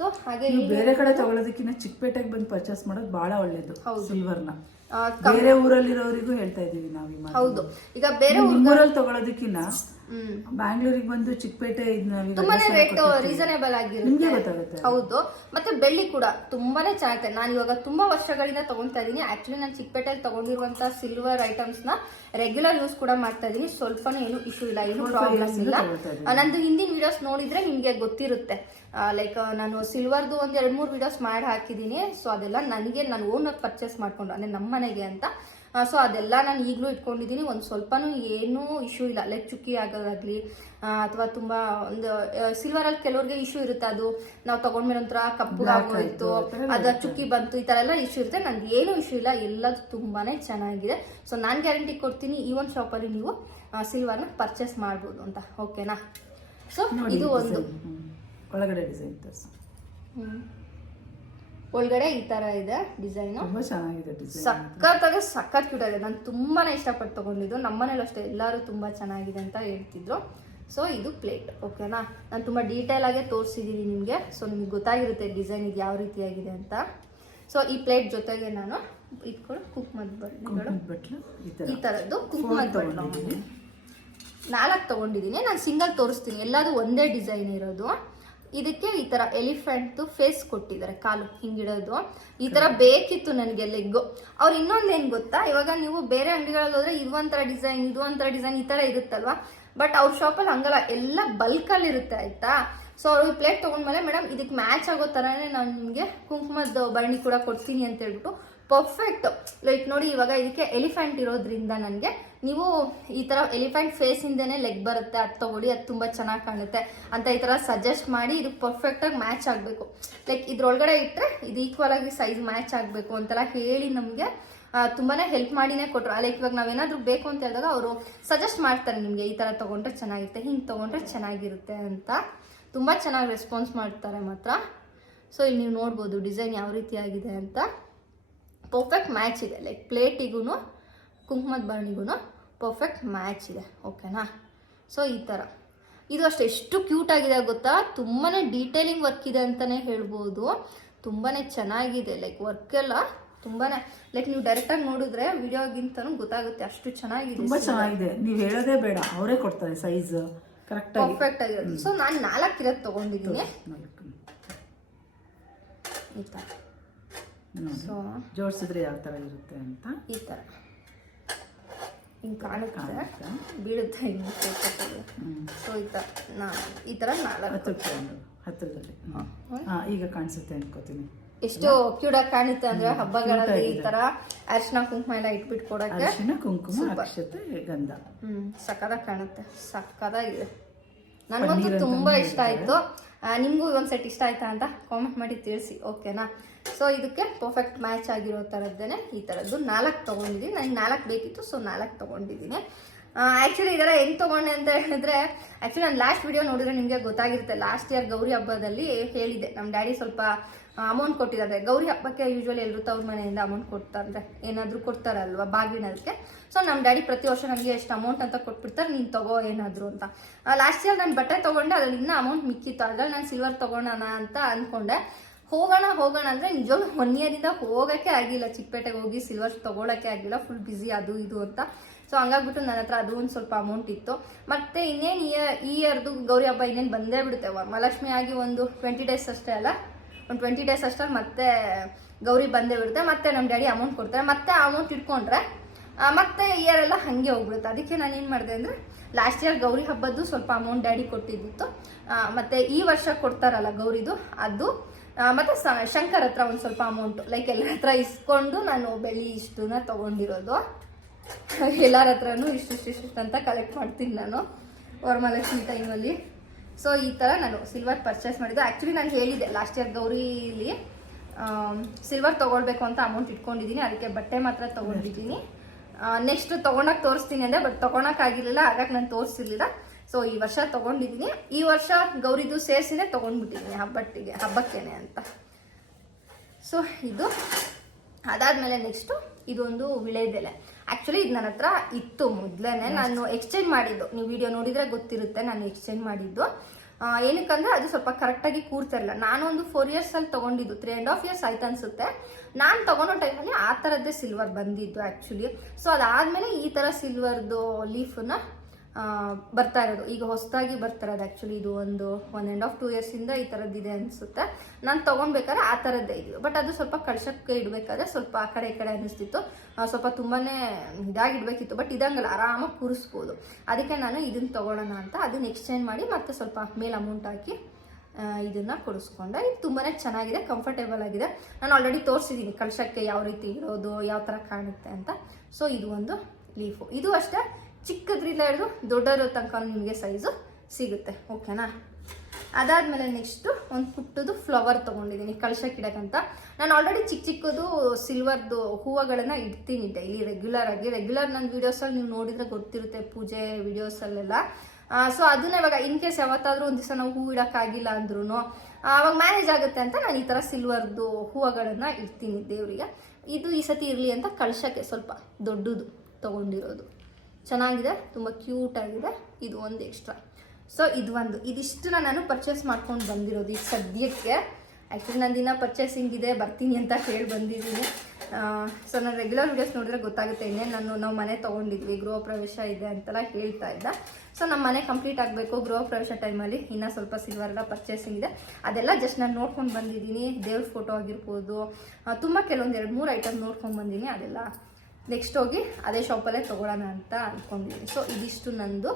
ಸೊ ಹಾಗೆ ಬೇರೆ ಕಡೆ ತಗೊಳ್ಳೋದಕ್ಕಿಂತ ಚಿಕ್ಕಪೇಟೆಗೆ ಬಂದು ಪರ್ಚೇಸ್ ಮಾಡೋದು ಬಹಳ ಒಳ್ಳೇದು ಸಿಲ್ವರ್ನ. ಬೇರೆ ಊರಲ್ಲಿರೋರಿಗೂ ಹೇಳ್ತಾ ಇದೀವಿ ನಾವು. ಹೌದು, ಈಗ ಬೇರೆ ಊರಲ್ಲಿ ತಗೊಳ್ಳೋದಕ್ಕಿಂತ ಬ್ಯಾಂಗ್ಳೂರಿಗೆ ಬಂದು ಚಿಕ್ಕಪೇಟೆ ತುಂಬಾನೇ ರೇಟ್ ರೀಸನೇಬಲ್ ಆಗಿರುತ್ತೆ. ಹೌದು, ಮತ್ತೆ ಬೆಳ್ಳಿ ಕೂಡ ತುಂಬಾನೇ ಚೆನ್ನಾಗಿದೆ. ನಾನು ಇವಾಗ ತುಂಬಾ ವರ್ಷಗಳಿಂದ ತಗೊಂತಾ ಇದೀನಿ. ಆಕ್ಚುಲಿ ನಾನು ಚಿಕ್ಕಪೇಟೆಯಲ್ಲಿ ತಗೊಂಡಿರುವಂತ ಸಿಲ್ವರ್ ಐಟಮ್ಸ್ ನ ರೆಗ್ಯುಲರ್ ಯೂಸ್ ಕೂಡ ಮಾಡ್ತಾ ಇದೀನಿ. ಸ್ವಲ್ಪನೂ ಏನು ಇಶ್ಯೂ ಇಲ್ಲ, ಏನು ಪ್ರಾಬ್ಲಮ್ ಇಲ್ಲ. ನಂದು ಹಿಂದಿನ ವಿಡಿಯೋಸ್ ನೋಡಿದ್ರೆ ನಿಮ್ಗೆ ಗೊತ್ತಿರುತ್ತೆ. ಲೈಕ್ ನಾನು ಸಿಲ್ವರ್ದು ಒಂದು 2-3 ವಿಡಿಯೋಸ್ ಮಾಡಿ ಹಾಕಿದ್ದೀನಿ. ಸೊ ಅದೆಲ್ಲ ನನಗೆ ನಾನು ಓನಾಗಿ ಪರ್ಚೇಸ್ ಮಾಡ್ಕೊಂಡು, ಅಂದರೆ ನಮ್ಮ ಮನೆಗೆ ಅಂತ. ಸೊ ಅದೆಲ್ಲ ನಾನು ಈಗಲೂ ಇಟ್ಕೊಂಡಿದ್ದೀನಿ. ಒಂದು ಸ್ವಲ್ಪನೂ ಏನೂ ಇಶ್ಯೂ ಇಲ್ಲ. ಲೈಕ್ ಚುಕ್ಕಿ ಆಗೋದಾಗಲಿ ಅಥವಾ ತುಂಬ ಒಂದು ಸಿಲ್ವರಲ್ಲಿ ಕೆಲವ್ರಿಗೆ ಇಶ್ಯೂ ಇರುತ್ತೆ, ಅದು ನಾವು ತೊಗೊಂಡ್ಮೇಲೆ ಒಂಥರ ಕಪ್ಪುಗಾಗೋಯ್ತು, ಅದು ಚುಕ್ಕಿ ಬಂತು, ಈ ಥರ ಎಲ್ಲ ಇಶ್ಯೂ ಇರುತ್ತೆ. ನನಗೆ ಏನೂ ಇಶ್ಯೂ ಇಲ್ಲ, ಎಲ್ಲದು ತುಂಬಾ ಚೆನ್ನಾಗಿದೆ. ಸೊ ನಾನು ಗ್ಯಾರಂಟಿ ಕೊಡ್ತೀನಿ, ಈ ಒಂದು ಶಾಪಲ್ಲಿ ನೀವು ಸಿಲ್ವರ್ನ ಪರ್ಚೇಸ್ ಮಾಡ್ಬೋದು ಅಂತ. ಓಕೆನಾ. ಸೊ ಇದು ಒಂದು ಒಳಗಡೆ ಡಿಸೈನ್ ಒಳಗಡೆ ಈ ತರ ಇದೆ ಡಿಸೈನ್. ತುಂಬಾ ಚೆನ್ನಾಗಿದೆ ಡಿಸೈನ್, ಸಖತ್ ಕ್ಯೂಟ್ ಆಗಿದೆ. ನಾನು ತುಂಬಾನೇ ಇಷ್ಟಪಟ್ಟು ತಗೊಂಡಿದ್ದು. ನಮ್ಮನೇಲೂ ಅಷ್ಟೇ ಎಲ್ಲರೂ ತುಂಬಾ ಚೆನ್ನಾಗಿದೆ ಅಂತ ಹೇಳ್ತಿದ್ರು. ಸೊ ಇದು ಪ್ಲೇಟ್. ಓಕೆನಾ. ನಾನು ತುಂಬಾ ಡೀಟೇಲ್ ಆಗಿ ತೋರಿಸಿದ್ದೀನಿ ನಿಮಗೆ. ಸೊ ನಿಮಗೆ ಗೊತ್ತಾಗಿರುತ್ತೆ ಡಿಸೈನ್ ಇದು ಯಾವ ರೀತಿಯಾಗಿದೆ ಅಂತ. ಸೊ ಈ ಪ್ಲೇಟ್ ಜೊತೆಗೆ ನಾನು ಇಟ್ಕೊಂಡು ಕುಂಕುಮದ ಬಟ್ಲು ಈ ತರದ್ದು ಕುಂಕುಮದ ಬಟ್ಲು 4 ತಗೊಂಡಿದ್ದೀನಿ. ನಾನು ಸಿಂಗಲ್ ತೋರಿಸ್ತೀನಿ, ಎಲ್ಲದೂ ಒಂದೇ ಡಿಸೈನ್ ಇರೋದು. ಇದಕ್ಕೆ ಈ ತರ ಎಲಿಫೆಂಟ್ ಫೇಸ್ ಕೊಟ್ಟಿದ್ದಾರೆ, ಕಾಲು ಹಿಂಗಿಡೋದು. ಈ ತರ ಬೇಕಿತ್ತು ನನಗೆ ಲೆಗ್ಗು. ಅವ್ರು ಇನ್ನೊಂದೇನು ಗೊತ್ತಾ, ಇವಾಗ ನೀವು ಬೇರೆ ಅಂಗಡಿಗಳಲ್ಲಿ ಹೋದ್ರೆ ಇದು ಒಂಥರ ಡಿಸೈನ್, ಇದು ಒಂಥರ ಡಿಸೈನ್, ಈ ತರ ಇರುತ್ತಲ್ವಾ. ಬಟ್ ಅವ್ರ ಶಾಪಲ್ಲಿ ಹಂಗಲ್ಲ, ಎಲ್ಲ ಬಲ್ಕಲ್ಲಿ ಇರುತ್ತೆ. ಆಯ್ತಾ. ಸೊ ಅವ್ರು ಈ ಪ್ಲೇಟ್ ತೊಗೊಂಡ್ಮೇಲೆ ಮೇಡಮ್ ಇದಕ್ಕೆ ಮ್ಯಾಚ್ ಆಗೋ ಥರನೇ ನಾನು ನಿಮಗೆ ಕುಂಕುಮದ ಬಣ್ಣಿ ಕೂಡ ಕೊಡ್ತೀನಿ ಅಂತ ಹೇಳ್ಬಿಟ್ಟು ಪರ್ಫೆಕ್ಟ್. ಲೈಕ್ ನೋಡಿ, ಇವಾಗ ಇದಕ್ಕೆ ಎಲಿಫೆಂಟ್ ಇರೋದ್ರಿಂದ ನನಗೆ ನೀವು ಈ ಥರ ಎಲಿಫೆಂಟ್ ಫೇಸಿಂದನೇ ಲೆಗ್ ಬರುತ್ತೆ, ಅದು ತೊಗೊಳ್ಳಿ, ಅದು ತುಂಬ ಚೆನ್ನಾಗಿ ಕಾಣುತ್ತೆ ಅಂತ ಈ ಥರ ಸಜೆಸ್ಟ್ ಮಾಡಿ ಇದು ಪರ್ಫೆಕ್ಟಾಗಿ ಮ್ಯಾಚ್ ಆಗಬೇಕು. ಲೈಕ್ ಇದ್ರೊಳಗಡೆ ಇಟ್ಟರೆ ಇದು ಈಕ್ವಲ್ ಆಗಿ ಸೈಜ್ ಮ್ಯಾಚ್ ಆಗಬೇಕು ಅಂತೆಲ್ಲ ಹೇಳಿ ನಮಗೆ ತುಂಬಾ ಹೆಲ್ಪ್ ಮಾಡಿನೇ ಕೊಟ್ಟರು. ಲೈಕ್ ಇವಾಗ ನಾವೇನಾದರೂ ಬೇಕು ಅಂತ ಹೇಳಿದಾಗ ಅವರು ಸಜೆಸ್ಟ್ ಮಾಡ್ತಾರೆ, ನಿಮಗೆ ಈ ಥರ ತೊಗೊಂಡ್ರೆ ಚೆನ್ನಾಗಿರುತ್ತೆ, ಹಿಂಗೆ ತೊಗೊಂಡ್ರೆ ಚೆನ್ನಾಗಿರುತ್ತೆ ಅಂತ. ತುಂಬ ಚೆನ್ನಾಗಿ ರೆಸ್ಪಾನ್ಸ್ ಮಾಡ್ತಾರೆ ಮಾತ್ರ. ಸೊ ಇಲ್ಲಿ ನೀವು ನೋಡ್ಬೋದು ಡಿಸೈನ್ ಯಾವ ರೀತಿ ಆಗಿದೆ ಅಂತ. ಪರ್ಫೆಕ್ಟ್ ಮ್ಯಾಚ್ ಇದೆ, ಲೈಕ್ ಪ್ಲೇಟಿಗೂ ಕುಂಕುಮದ ಬಣ್ಣಿಗೂ ಪರ್ಫೆಕ್ಟ್ ಮ್ಯಾಚ್ ಇದೆ. ಓಕೆನಾ. ಸೊ ಈ ಥರ ಇದು ಅಷ್ಟು ಎಷ್ಟು ಕ್ಯೂಟ್ ಆಗಿದೆ ಗೊತ್ತಾ. ತುಂಬಾ ಡೀಟೇಲಿಂಗ್ ವರ್ಕ್ ಇದೆ ಅಂತಲೇ ಹೇಳ್ಬೋದು. ತುಂಬಾ ಚೆನ್ನಾಗಿದೆ, ಲೈಕ್ ವರ್ಕ್ ಎಲ್ಲ ತುಂಬಾ ಲೈಕ್ ನೀವು ಡೈರೆಕ್ಟಾಗಿ ನೋಡಿದ್ರೆ ವಿಡಿಯೋಗಿಂತನೂ ಗೊತ್ತಾಗುತ್ತೆ, ಅಷ್ಟು ಚೆನ್ನಾಗಿದೆ. ತುಂಬ ಚೆನ್ನಾಗಿದೆ, ನೀವು ಹೇಳೋದೇ ಬೇಡ, ಅವರೇ ಕೊಡ್ತಾರೆ ಸೈಜ್ ಕರೆಕ್ಟ್ ಆಗಿ, ಪರ್ಫೆಕ್ಟ್ ಆಗಿರೋದು. ಸೊ ನಾನು 4 ಇರೋದು ತೊಗೊಂಡಿದ್ದೀನಿ ಈ ಥರ. ಸೊ ಜೋಡಿಸಿದ್ರೆ ಯಾವ ಥರ ಇರುತ್ತೆ ಅಂತ ಈ ಥರ ಹಿಂಗೆ ಕಾಣುತ್ತೆ, ಬೀಳುತ್ತೆ ಹಿಂಗೆ. ಸೊ ಈ ಥರ 4 ಹತ್ತಿರದಲ್ಲಿ ಈಗ ಕಾಣಿಸುತ್ತೆ ಅನ್ಕೋತೀನಿ. ಎಷ್ಟು ಕ್ಯೂಟಾಗಿ ಕಾಣುತ್ತೆ ಅಂದ್ರೆ ಹಬ್ಬಗಳಲ್ಲಿ ಈ ತರ ಅರಿಶಿನ ಕುಂಕುಮ ಎಲ್ಲ ಇಟ್ಬಿಟ್ಟು ಕೊಡಕ್ಕೆ. ಅರಿಶಿನ ಕುಂಕುಮ, ಅಕ್ಷತೆ, ಗಂಧ. ಸಕ್ಕದಾಗಿ ಕಾಣುತ್ತೆ, ಸಕ್ಕದಾಗಿದೆ. ನನಗಂತೂ ತುಂಬಾ ಇಷ್ಟ ಆಯ್ತು. ನಿಮಗೂ ಒಂದು ಸೆಟ್ ಇಷ್ಟ ಆಯ್ತಾ ಅಂತ ಕಾಮೆಂಟ್ ಮಾಡಿ ತಿಳಿಸಿ. ಓಕೆನಾ. ಸೊ ಇದಕ್ಕೆ ಪರ್ಫೆಕ್ಟ್ ಮ್ಯಾಚ್ ಆಗಿರೋ ಥರದ್ದೇನೆ ಈ ಥರದ್ದು 4 ತೊಗೊಂಡಿದ್ದೀನಿ. ನನಗೆ 4 ಬೇಕಿತ್ತು, ಸೊ 4 ತೊಗೊಂಡಿದ್ದೀನಿ. ಆ್ಯಕ್ಚುಲಿ ಇದೆಲ್ಲ ಹೆಂಗೆ ತೊಗೊಂಡೆ ಅಂತ ಹೇಳಿದ್ರೆ, ಆ್ಯಕ್ಚುಲಿ ನಾನು ಲಾಸ್ಟ್ ವಿಡಿಯೋ ನೋಡಿದ್ರೆ ನಿಮಗೆ ಗೊತ್ತಾಗಿರುತ್ತೆ. ಲಾಸ್ಟ್ ಇಯರ್ ಗೌರಿ ಹಬ್ಬದಲ್ಲಿ ಹೇಳಿದ್ದೆ, ನಮ್ಮ ಡ್ಯಾಡಿ ಸ್ವಲ್ಪ ಅಮೌಂಟ್ ಕೊಟ್ಟಿದ್ದಾರೆ. ಗೌರಿ ಹಬ್ಬಕ್ಕೆ ಯೂಶ್ವಲಿ ಎಲ್ಲರೂ ತವ್ರ ಮನೆಯಿಂದ ಅಮೌಂಟ್ ಕೊಡ್ತಾರೆ, ಏನಾದರೂ ಕೊಡ್ತಾರಲ್ವ ಬಾಗಿನದಕ್ಕೆ. ಸೊ ನಮ್ಮ ಡ್ಯಾಡಿ ಪ್ರತಿ ವರ್ಷ ನನಗೆ ಎಷ್ಟು ಅಮೌಂಟ್ ಅಂತ ಕೊಟ್ಬಿಡ್ತಾರೆ, ನೀನು ತಗೋ ಏನಾದರೂ ಅಂತ. ಲಾಸ್ಟ್ ಇಯರ್ ನಾನು ಬಟ್ಟೆ ತೊಗೊಂಡೆ, ಅದ್ರಲ್ಲಿ ಇನ್ನೂ ಅಮೌಂಟ್ ಮಿಕ್ಕಿತ್ತು. ಅದ್ರಲ್ಲಿ ನಾನು ಸಿಲ್ವರ್ ತೊಗೊಳೋಣ ಅಂತ ಅಂದ್ಕೊಂಡೆ. ಹೋಗೋಣ ಅಂದರೆ ನಿಜವಾಗ್ಲೂ 1 ಇಯರಿಂದ ಹೋಗೋಕ್ಕೆ ಆಗಿಲ್ಲ, ಚಿಕ್ಕಪೇಟೆಗೆ ಹೋಗಿ ಸಿಲ್ವರ್ ತೊಗೊಳಕ್ಕೆ ಆಗಿಲ್ಲ, ಫುಲ್ ಬ್ಯುಸಿ ಅದು ಇದು ಅಂತ. ಸೊ ಹಂಗಾಗ್ಬಿಟ್ಟು ನನ್ನ ಹತ್ರ ಅದು ಒಂದು ಸ್ವಲ್ಪ ಅಮೌಂಟ್ ಇತ್ತು. ಮತ್ತು ಇನ್ನೇನು ಈ ಇಯರ್ದು ಗೌರಿ ಹಬ್ಬ ಇನ್ನೇನು ಬಂದೇ ಬಿಡುತ್ತೆ. ವರಮಹಾಲಕ್ಷ್ಮಿ ಆಗಿ ಒಂದು 20 ಡೇಸ್ ಅಷ್ಟೇ ಅಲ್ಲ, ಒಂದು 20 ಡೇಸ್ ಅಷ್ಟೇ ಮತ್ತೆ ಗೌರಿ ಬಂದೇ ಬಿಡುತ್ತೆ. ಮತ್ತೆ ನಮ್ಮ ಡ್ಯಾಡಿ ಅಮೌಂಟ್ ಕೊಡ್ತಾರೆ. ಮತ್ತೆ ಆ ಅಮೌಂಟ್ ಇಟ್ಕೊಂಡ್ರೆ ಮತ್ತೆ ಇಯರ್ ಎಲ್ಲ ಹಾಗೆ ಹೋಗ್ಬಿಡುತ್ತೆ. ಅದಕ್ಕೆ ನಾನು ಏನು ಮಾಡಿದೆ ಅಂದರೆ ಲಾಸ್ಟ್ ಇಯರ್ ಗೌರಿ ಹಬ್ಬದ್ದು ಸ್ವಲ್ಪ ಅಮೌಂಟ್ ಡ್ಯಾಡಿ ಕೊಟ್ಟಿದ್ದಿತ್ತು. ಮತ್ತು ಈ ವರ್ಷ ಕೊಡ್ತಾರಲ್ಲ ಗೌರಿದು ಅದು, ಮತ್ತು ಶಂಕರ್ ಹತ್ರ ಒಂದು ಸ್ವಲ್ಪ ಅಮೌಂಟು ಲೈಕ್ ಎಲ್ಲರ ಹತ್ರ ಇಸ್ಕೊಂಡು ನಾನು ಬೆಳ್ಳಿ ಇಷ್ಟನ್ನ ತೊಗೊಂಡಿರೋದು. ಎಲ್ಲರ ಹತ್ರನೂ ಇಷ್ಟು ಅಂತ ಕಲೆಕ್ಟ್ ಮಾಡ್ತೀನಿ ನಾನು ವರಮಹಾಲಕ್ಷ್ಮಿ ಟೈಮಲ್ಲಿ. ಸೊ ಈ ಥರ ನಾನು ಸಿಲ್ವರ್ ಪರ್ಚೇಸ್ ಮಾಡಿದ್ದು. ಆ್ಯಕ್ಚುಲಿ ನಾನು ಹೇಳಿದ್ದೆ ಲಾಸ್ಟ್ ಇಯರ್ ಗೌರಿಲಿ ಸಿಲ್ವರ್ ತೊಗೊಳ್ಬೇಕು ಅಂತ ಅಮೌಂಟ್ ಇಟ್ಕೊಂಡಿದ್ದೀನಿ, ಅದಕ್ಕೆ ಬಟ್ಟೆ ಮಾತ್ರ ತೊಗೊಂಡಿದ್ದೀನಿ. ನೆಕ್ಸ್ಟ್ ತೊಗೊಳಕ್ಕೆ ತೋರಿಸ್ತೀನಿ ಅಂದರೆ ಬಟ್ ತೊಗೊಳಕ್ಕಾಗಿರಲಿಲ್ಲ, ಹಾಗಾಗಿ ನಾನು ತೋರಿಸಿರ್ಲಿಲ್ಲ. ಸೊ ಈ ವರ್ಷ ತೊಗೊಂಡಿದ್ದೀನಿ. ಈ ವರ್ಷ ಗೌರಿದು ಸೇರಿಸಿನೇ ತೊಗೊಂಡ್ಬಿಟ್ಟಿದ್ದೀನಿ ಹಬ್ಬಕ್ಕೇನೆ ಅಂತ. ಸೊ ಇದು ಅದಾದಮೇಲೆ ನೆಕ್ಸ್ಟು ಇದೊಂದು ವಿಳೆದೆಲೆ. ಆ್ಯಕ್ಚುಲಿ ಇದು ನನ್ನ ಹತ್ರ ಇತ್ತು ಮೊದಲೇ, ನಾನು ಎಕ್ಸ್ಚೇಂಜ್ ಮಾಡಿದ್ದು. ನೀವು ವಿಡಿಯೋ ನೋಡಿದರೆ ಗೊತ್ತಿರುತ್ತೆ ನಾನು ಎಕ್ಸ್ಚೇಂಜ್ ಮಾಡಿದ್ದು. ಏನಕ್ಕಂದ್ರೆ ಅದು ಸ್ವಲ್ಪ ಕರೆಕ್ಟಾಗಿ ಕೂರ್ತಿರಲಿಲ್ಲ. ನಾನು ಒಂದು 4 ಇಯರ್ಸಲ್ಲಿ ತೊಗೊಂಡಿದ್ದು, 3.5 ಇಯರ್ಸ್ ಆಯ್ತು ಅನಿಸುತ್ತೆ. ನಾನು ತೊಗೊಳೋ ಟೈಮಲ್ಲಿ ಆ ಥರದ್ದೇ ಸಿಲ್ವರ್ ಬಂದಿದ್ದು ಆ್ಯಕ್ಚುಲಿ. ಸೊ ಅದಾದಮೇಲೆ ಈ ಥರ ಸಿಲ್ವರ್ದು ಲೀಫನ್ನ ಬರ್ತಾ ಇರೋದು, ಈಗ ಹೊಸದಾಗಿ ಬರ್ತಾ ಇರೋದು. ಆ್ಯಕ್ಚುಲಿ ಇದು ಒಂದು 1.5-2 ಇಯರ್ಸಿಂದ ಈ ಥರದ್ದಿದೆ ಅನಿಸುತ್ತೆ. ನಾನು ತೊಗೊಳ್ಬೇಕಾದ್ರೆ ಆ ಥರದ್ದೇ ಇದ್ದು, ಬಟ್ ಅದು ಸ್ವಲ್ಪ ಕಳ್ಸಕ್ಕೆ ಇಡಬೇಕಾದ್ರೆ ಸ್ವಲ್ಪ ಆ ಕಡೆ ಈ ಕಡೆ ಅನ್ನಿಸ್ತಿತ್ತು, ಸ್ವಲ್ಪ ತುಂಬಾ ಇದಾಗಿಡಬೇಕಿತ್ತು. ಬಟ್ ಇದಂಗಲ್ಲ, ಆರಾಮಾಗಿ ಕೂರಿಸ್ಬೋದು. ಅದಕ್ಕೆ ನಾನು ಇದನ್ನು ತೊಗೊಳ್ಳೋಣ ಅಂತ ಅದನ್ನು ಎಕ್ಸ್ಚೇಂಜ್ ಮಾಡಿ ಮತ್ತೆ ಸ್ವಲ್ಪ ಮೇಲೆ ಅಮೌಂಟ್ ಹಾಕಿ ಇದನ್ನು ಕೊಡಿಸ್ಕೊಂಡೆ. ಇದು ತುಂಬಾ ಚೆನ್ನಾಗಿದೆ, ಕಂಫರ್ಟೇಬಲ್ ಆಗಿದೆ. ನಾನು ಆಲ್ರೆಡಿ ತೋರಿಸಿದ್ದೀನಿ ಕಳ್ಸಕ್ಕೆ ಯಾವ ರೀತಿ ಇರೋದು, ಯಾವ ಥರ ಕಾಣುತ್ತೆ ಅಂತ. ಸೊ ಇದು ಒಂದು ಲೀಫು. ಇದು ಅಷ್ಟೇ ಚಿಕ್ಕದ್ರಿಂದ ಹಿಡಿದು ದೊಡ್ಡದ್ರ ತನಕ ನಿಮಗೆ ಸೈಜು ಸಿಗುತ್ತೆ. ಓಕೆನಾ? ಅದಾದಮೇಲೆ ನೆಕ್ಸ್ಟು ಒಂದು ಪುಟ್ಟದು ಫ್ಲವರ್ ತೊಗೊಂಡಿದ್ದೀನಿ ಕಳ್ಸಕ್ಕಿಡಕ್ಕಂತ. ನಾನು ಆಲ್ರೆಡಿ ಚಿಕ್ಕದು ಸಿಲ್ವರ್ದು ಹೂವುಗಳನ್ನು ಇಡ್ತೀನಿ ಡೈಲಿ ರೆಗ್ಯುಲರ್ ನನ್ನ ವೀಡಿಯೋಸಲ್ಲಿ ನೀವು ನೋಡಿದರೆ ಗೊತ್ತಿರುತ್ತೆ, ಪೂಜೆ ವೀಡಿಯೋಸಲ್ಲೆಲ್ಲ. ಸೊ ಅದನ್ನ ಇವಾಗ ಇನ್ ಕೇಸ್ ಯಾವತ್ತಾದ್ರೂ ಒಂದು ದಿವಸ ನಾವು ಹೂ ಇಡೋಕ್ಕಾಗಿಲ್ಲ ಅಂದ್ರೂ ಅವಾಗ ಮ್ಯಾನೇಜ್ ಆಗುತ್ತೆ ಅಂತ ನಾನು ಈ ಥರ ಸಿಲ್ವರ್ದು ಹೂವುಗಳನ್ನು ಇಡ್ತೀನಿ ದೇವರಿಗೆ. ಇದು ಈ ಸತಿ ಇರಲಿ ಅಂತ ಕಳ್ಸಕ್ಕೆ ಸ್ವಲ್ಪ ದೊಡ್ಡದು ತೊಗೊಂಡಿರೋದು. ಚೆನ್ನಾಗಿದೆ, ತುಂಬ ಕ್ಯೂಟಾಗಿದೆ. ಇದು ಒಂದು ಎಕ್ಸ್ಟ್ರಾ. ಸೊ ಇದಿಷ್ಟನ್ನ ನಾನು ಪರ್ಚೇಸ್ ಮಾಡ್ಕೊಂಡು ಬಂದಿರೋದು ಈಗ ಸದ್ಯಕ್ಕೆ. ಆ್ಯಕ್ಚುಲಿ ನಾನು ದಿನ ಪರ್ಚೇಸಿಂಗ್ ಇದೆ, ಬರ್ತೀನಿ ಅಂತ ಹೇಳಿ ಬಂದಿದ್ದೀನಿ. ಸೊ ನಾನು ರೆಗ್ಯುಲರ್ ವೀಡಿಯೋಸ್ ನೋಡಿದ್ರೆ ಗೊತ್ತಾಗುತ್ತೆ. ಇನ್ನೇನು ನಾವು ಮನೆ ತೊಗೊಂಡಿದ್ವಿ, ಗೃಹ ಪ್ರವೇಶ ಇದೆ ಅಂತೆಲ್ಲ ಹೇಳ್ತಾ ಇದ್ದ. ಸೊ ನಮ್ಮ ಮನೆ ಕಂಪ್ಲೀಟ್ ಆಗಬೇಕು ಗೃಹ ಪ್ರವೇಶ ಟೈಮಲ್ಲಿ. ಇನ್ನೂ ಸ್ವಲ್ಪ ಸಿಲ್ವರೆಲ್ಲ ಪರ್ಚೇಸಿಂಗ್ ಇದೆ, ಅದೆಲ್ಲ ಜಸ್ಟ್ ನಾನು ನೋಡ್ಕೊಂಡು ಬಂದಿದ್ದೀನಿ. ದೇವ್ರ ಫೋಟೋ ಆಗಿರ್ಬೋದು, ತುಂಬ ಕೆಲವೊಂದು 2-3 ಐಟಮ್ ನೋಡ್ಕೊಂಡು ಬಂದಿದ್ದೀನಿ. ಅದೆಲ್ಲ ನೆಕ್ಸ್ಟ್ ಹೋಗಿ ಅದೇ ಶಾಪಲ್ಲೇ ತೊಗೊಳ್ಳೋಣ ಅಂತ ಅಂದ್ಕೊಂಡಿದ್ದೀನಿ. ಸೊ ಇದಿಷ್ಟು ನಂದು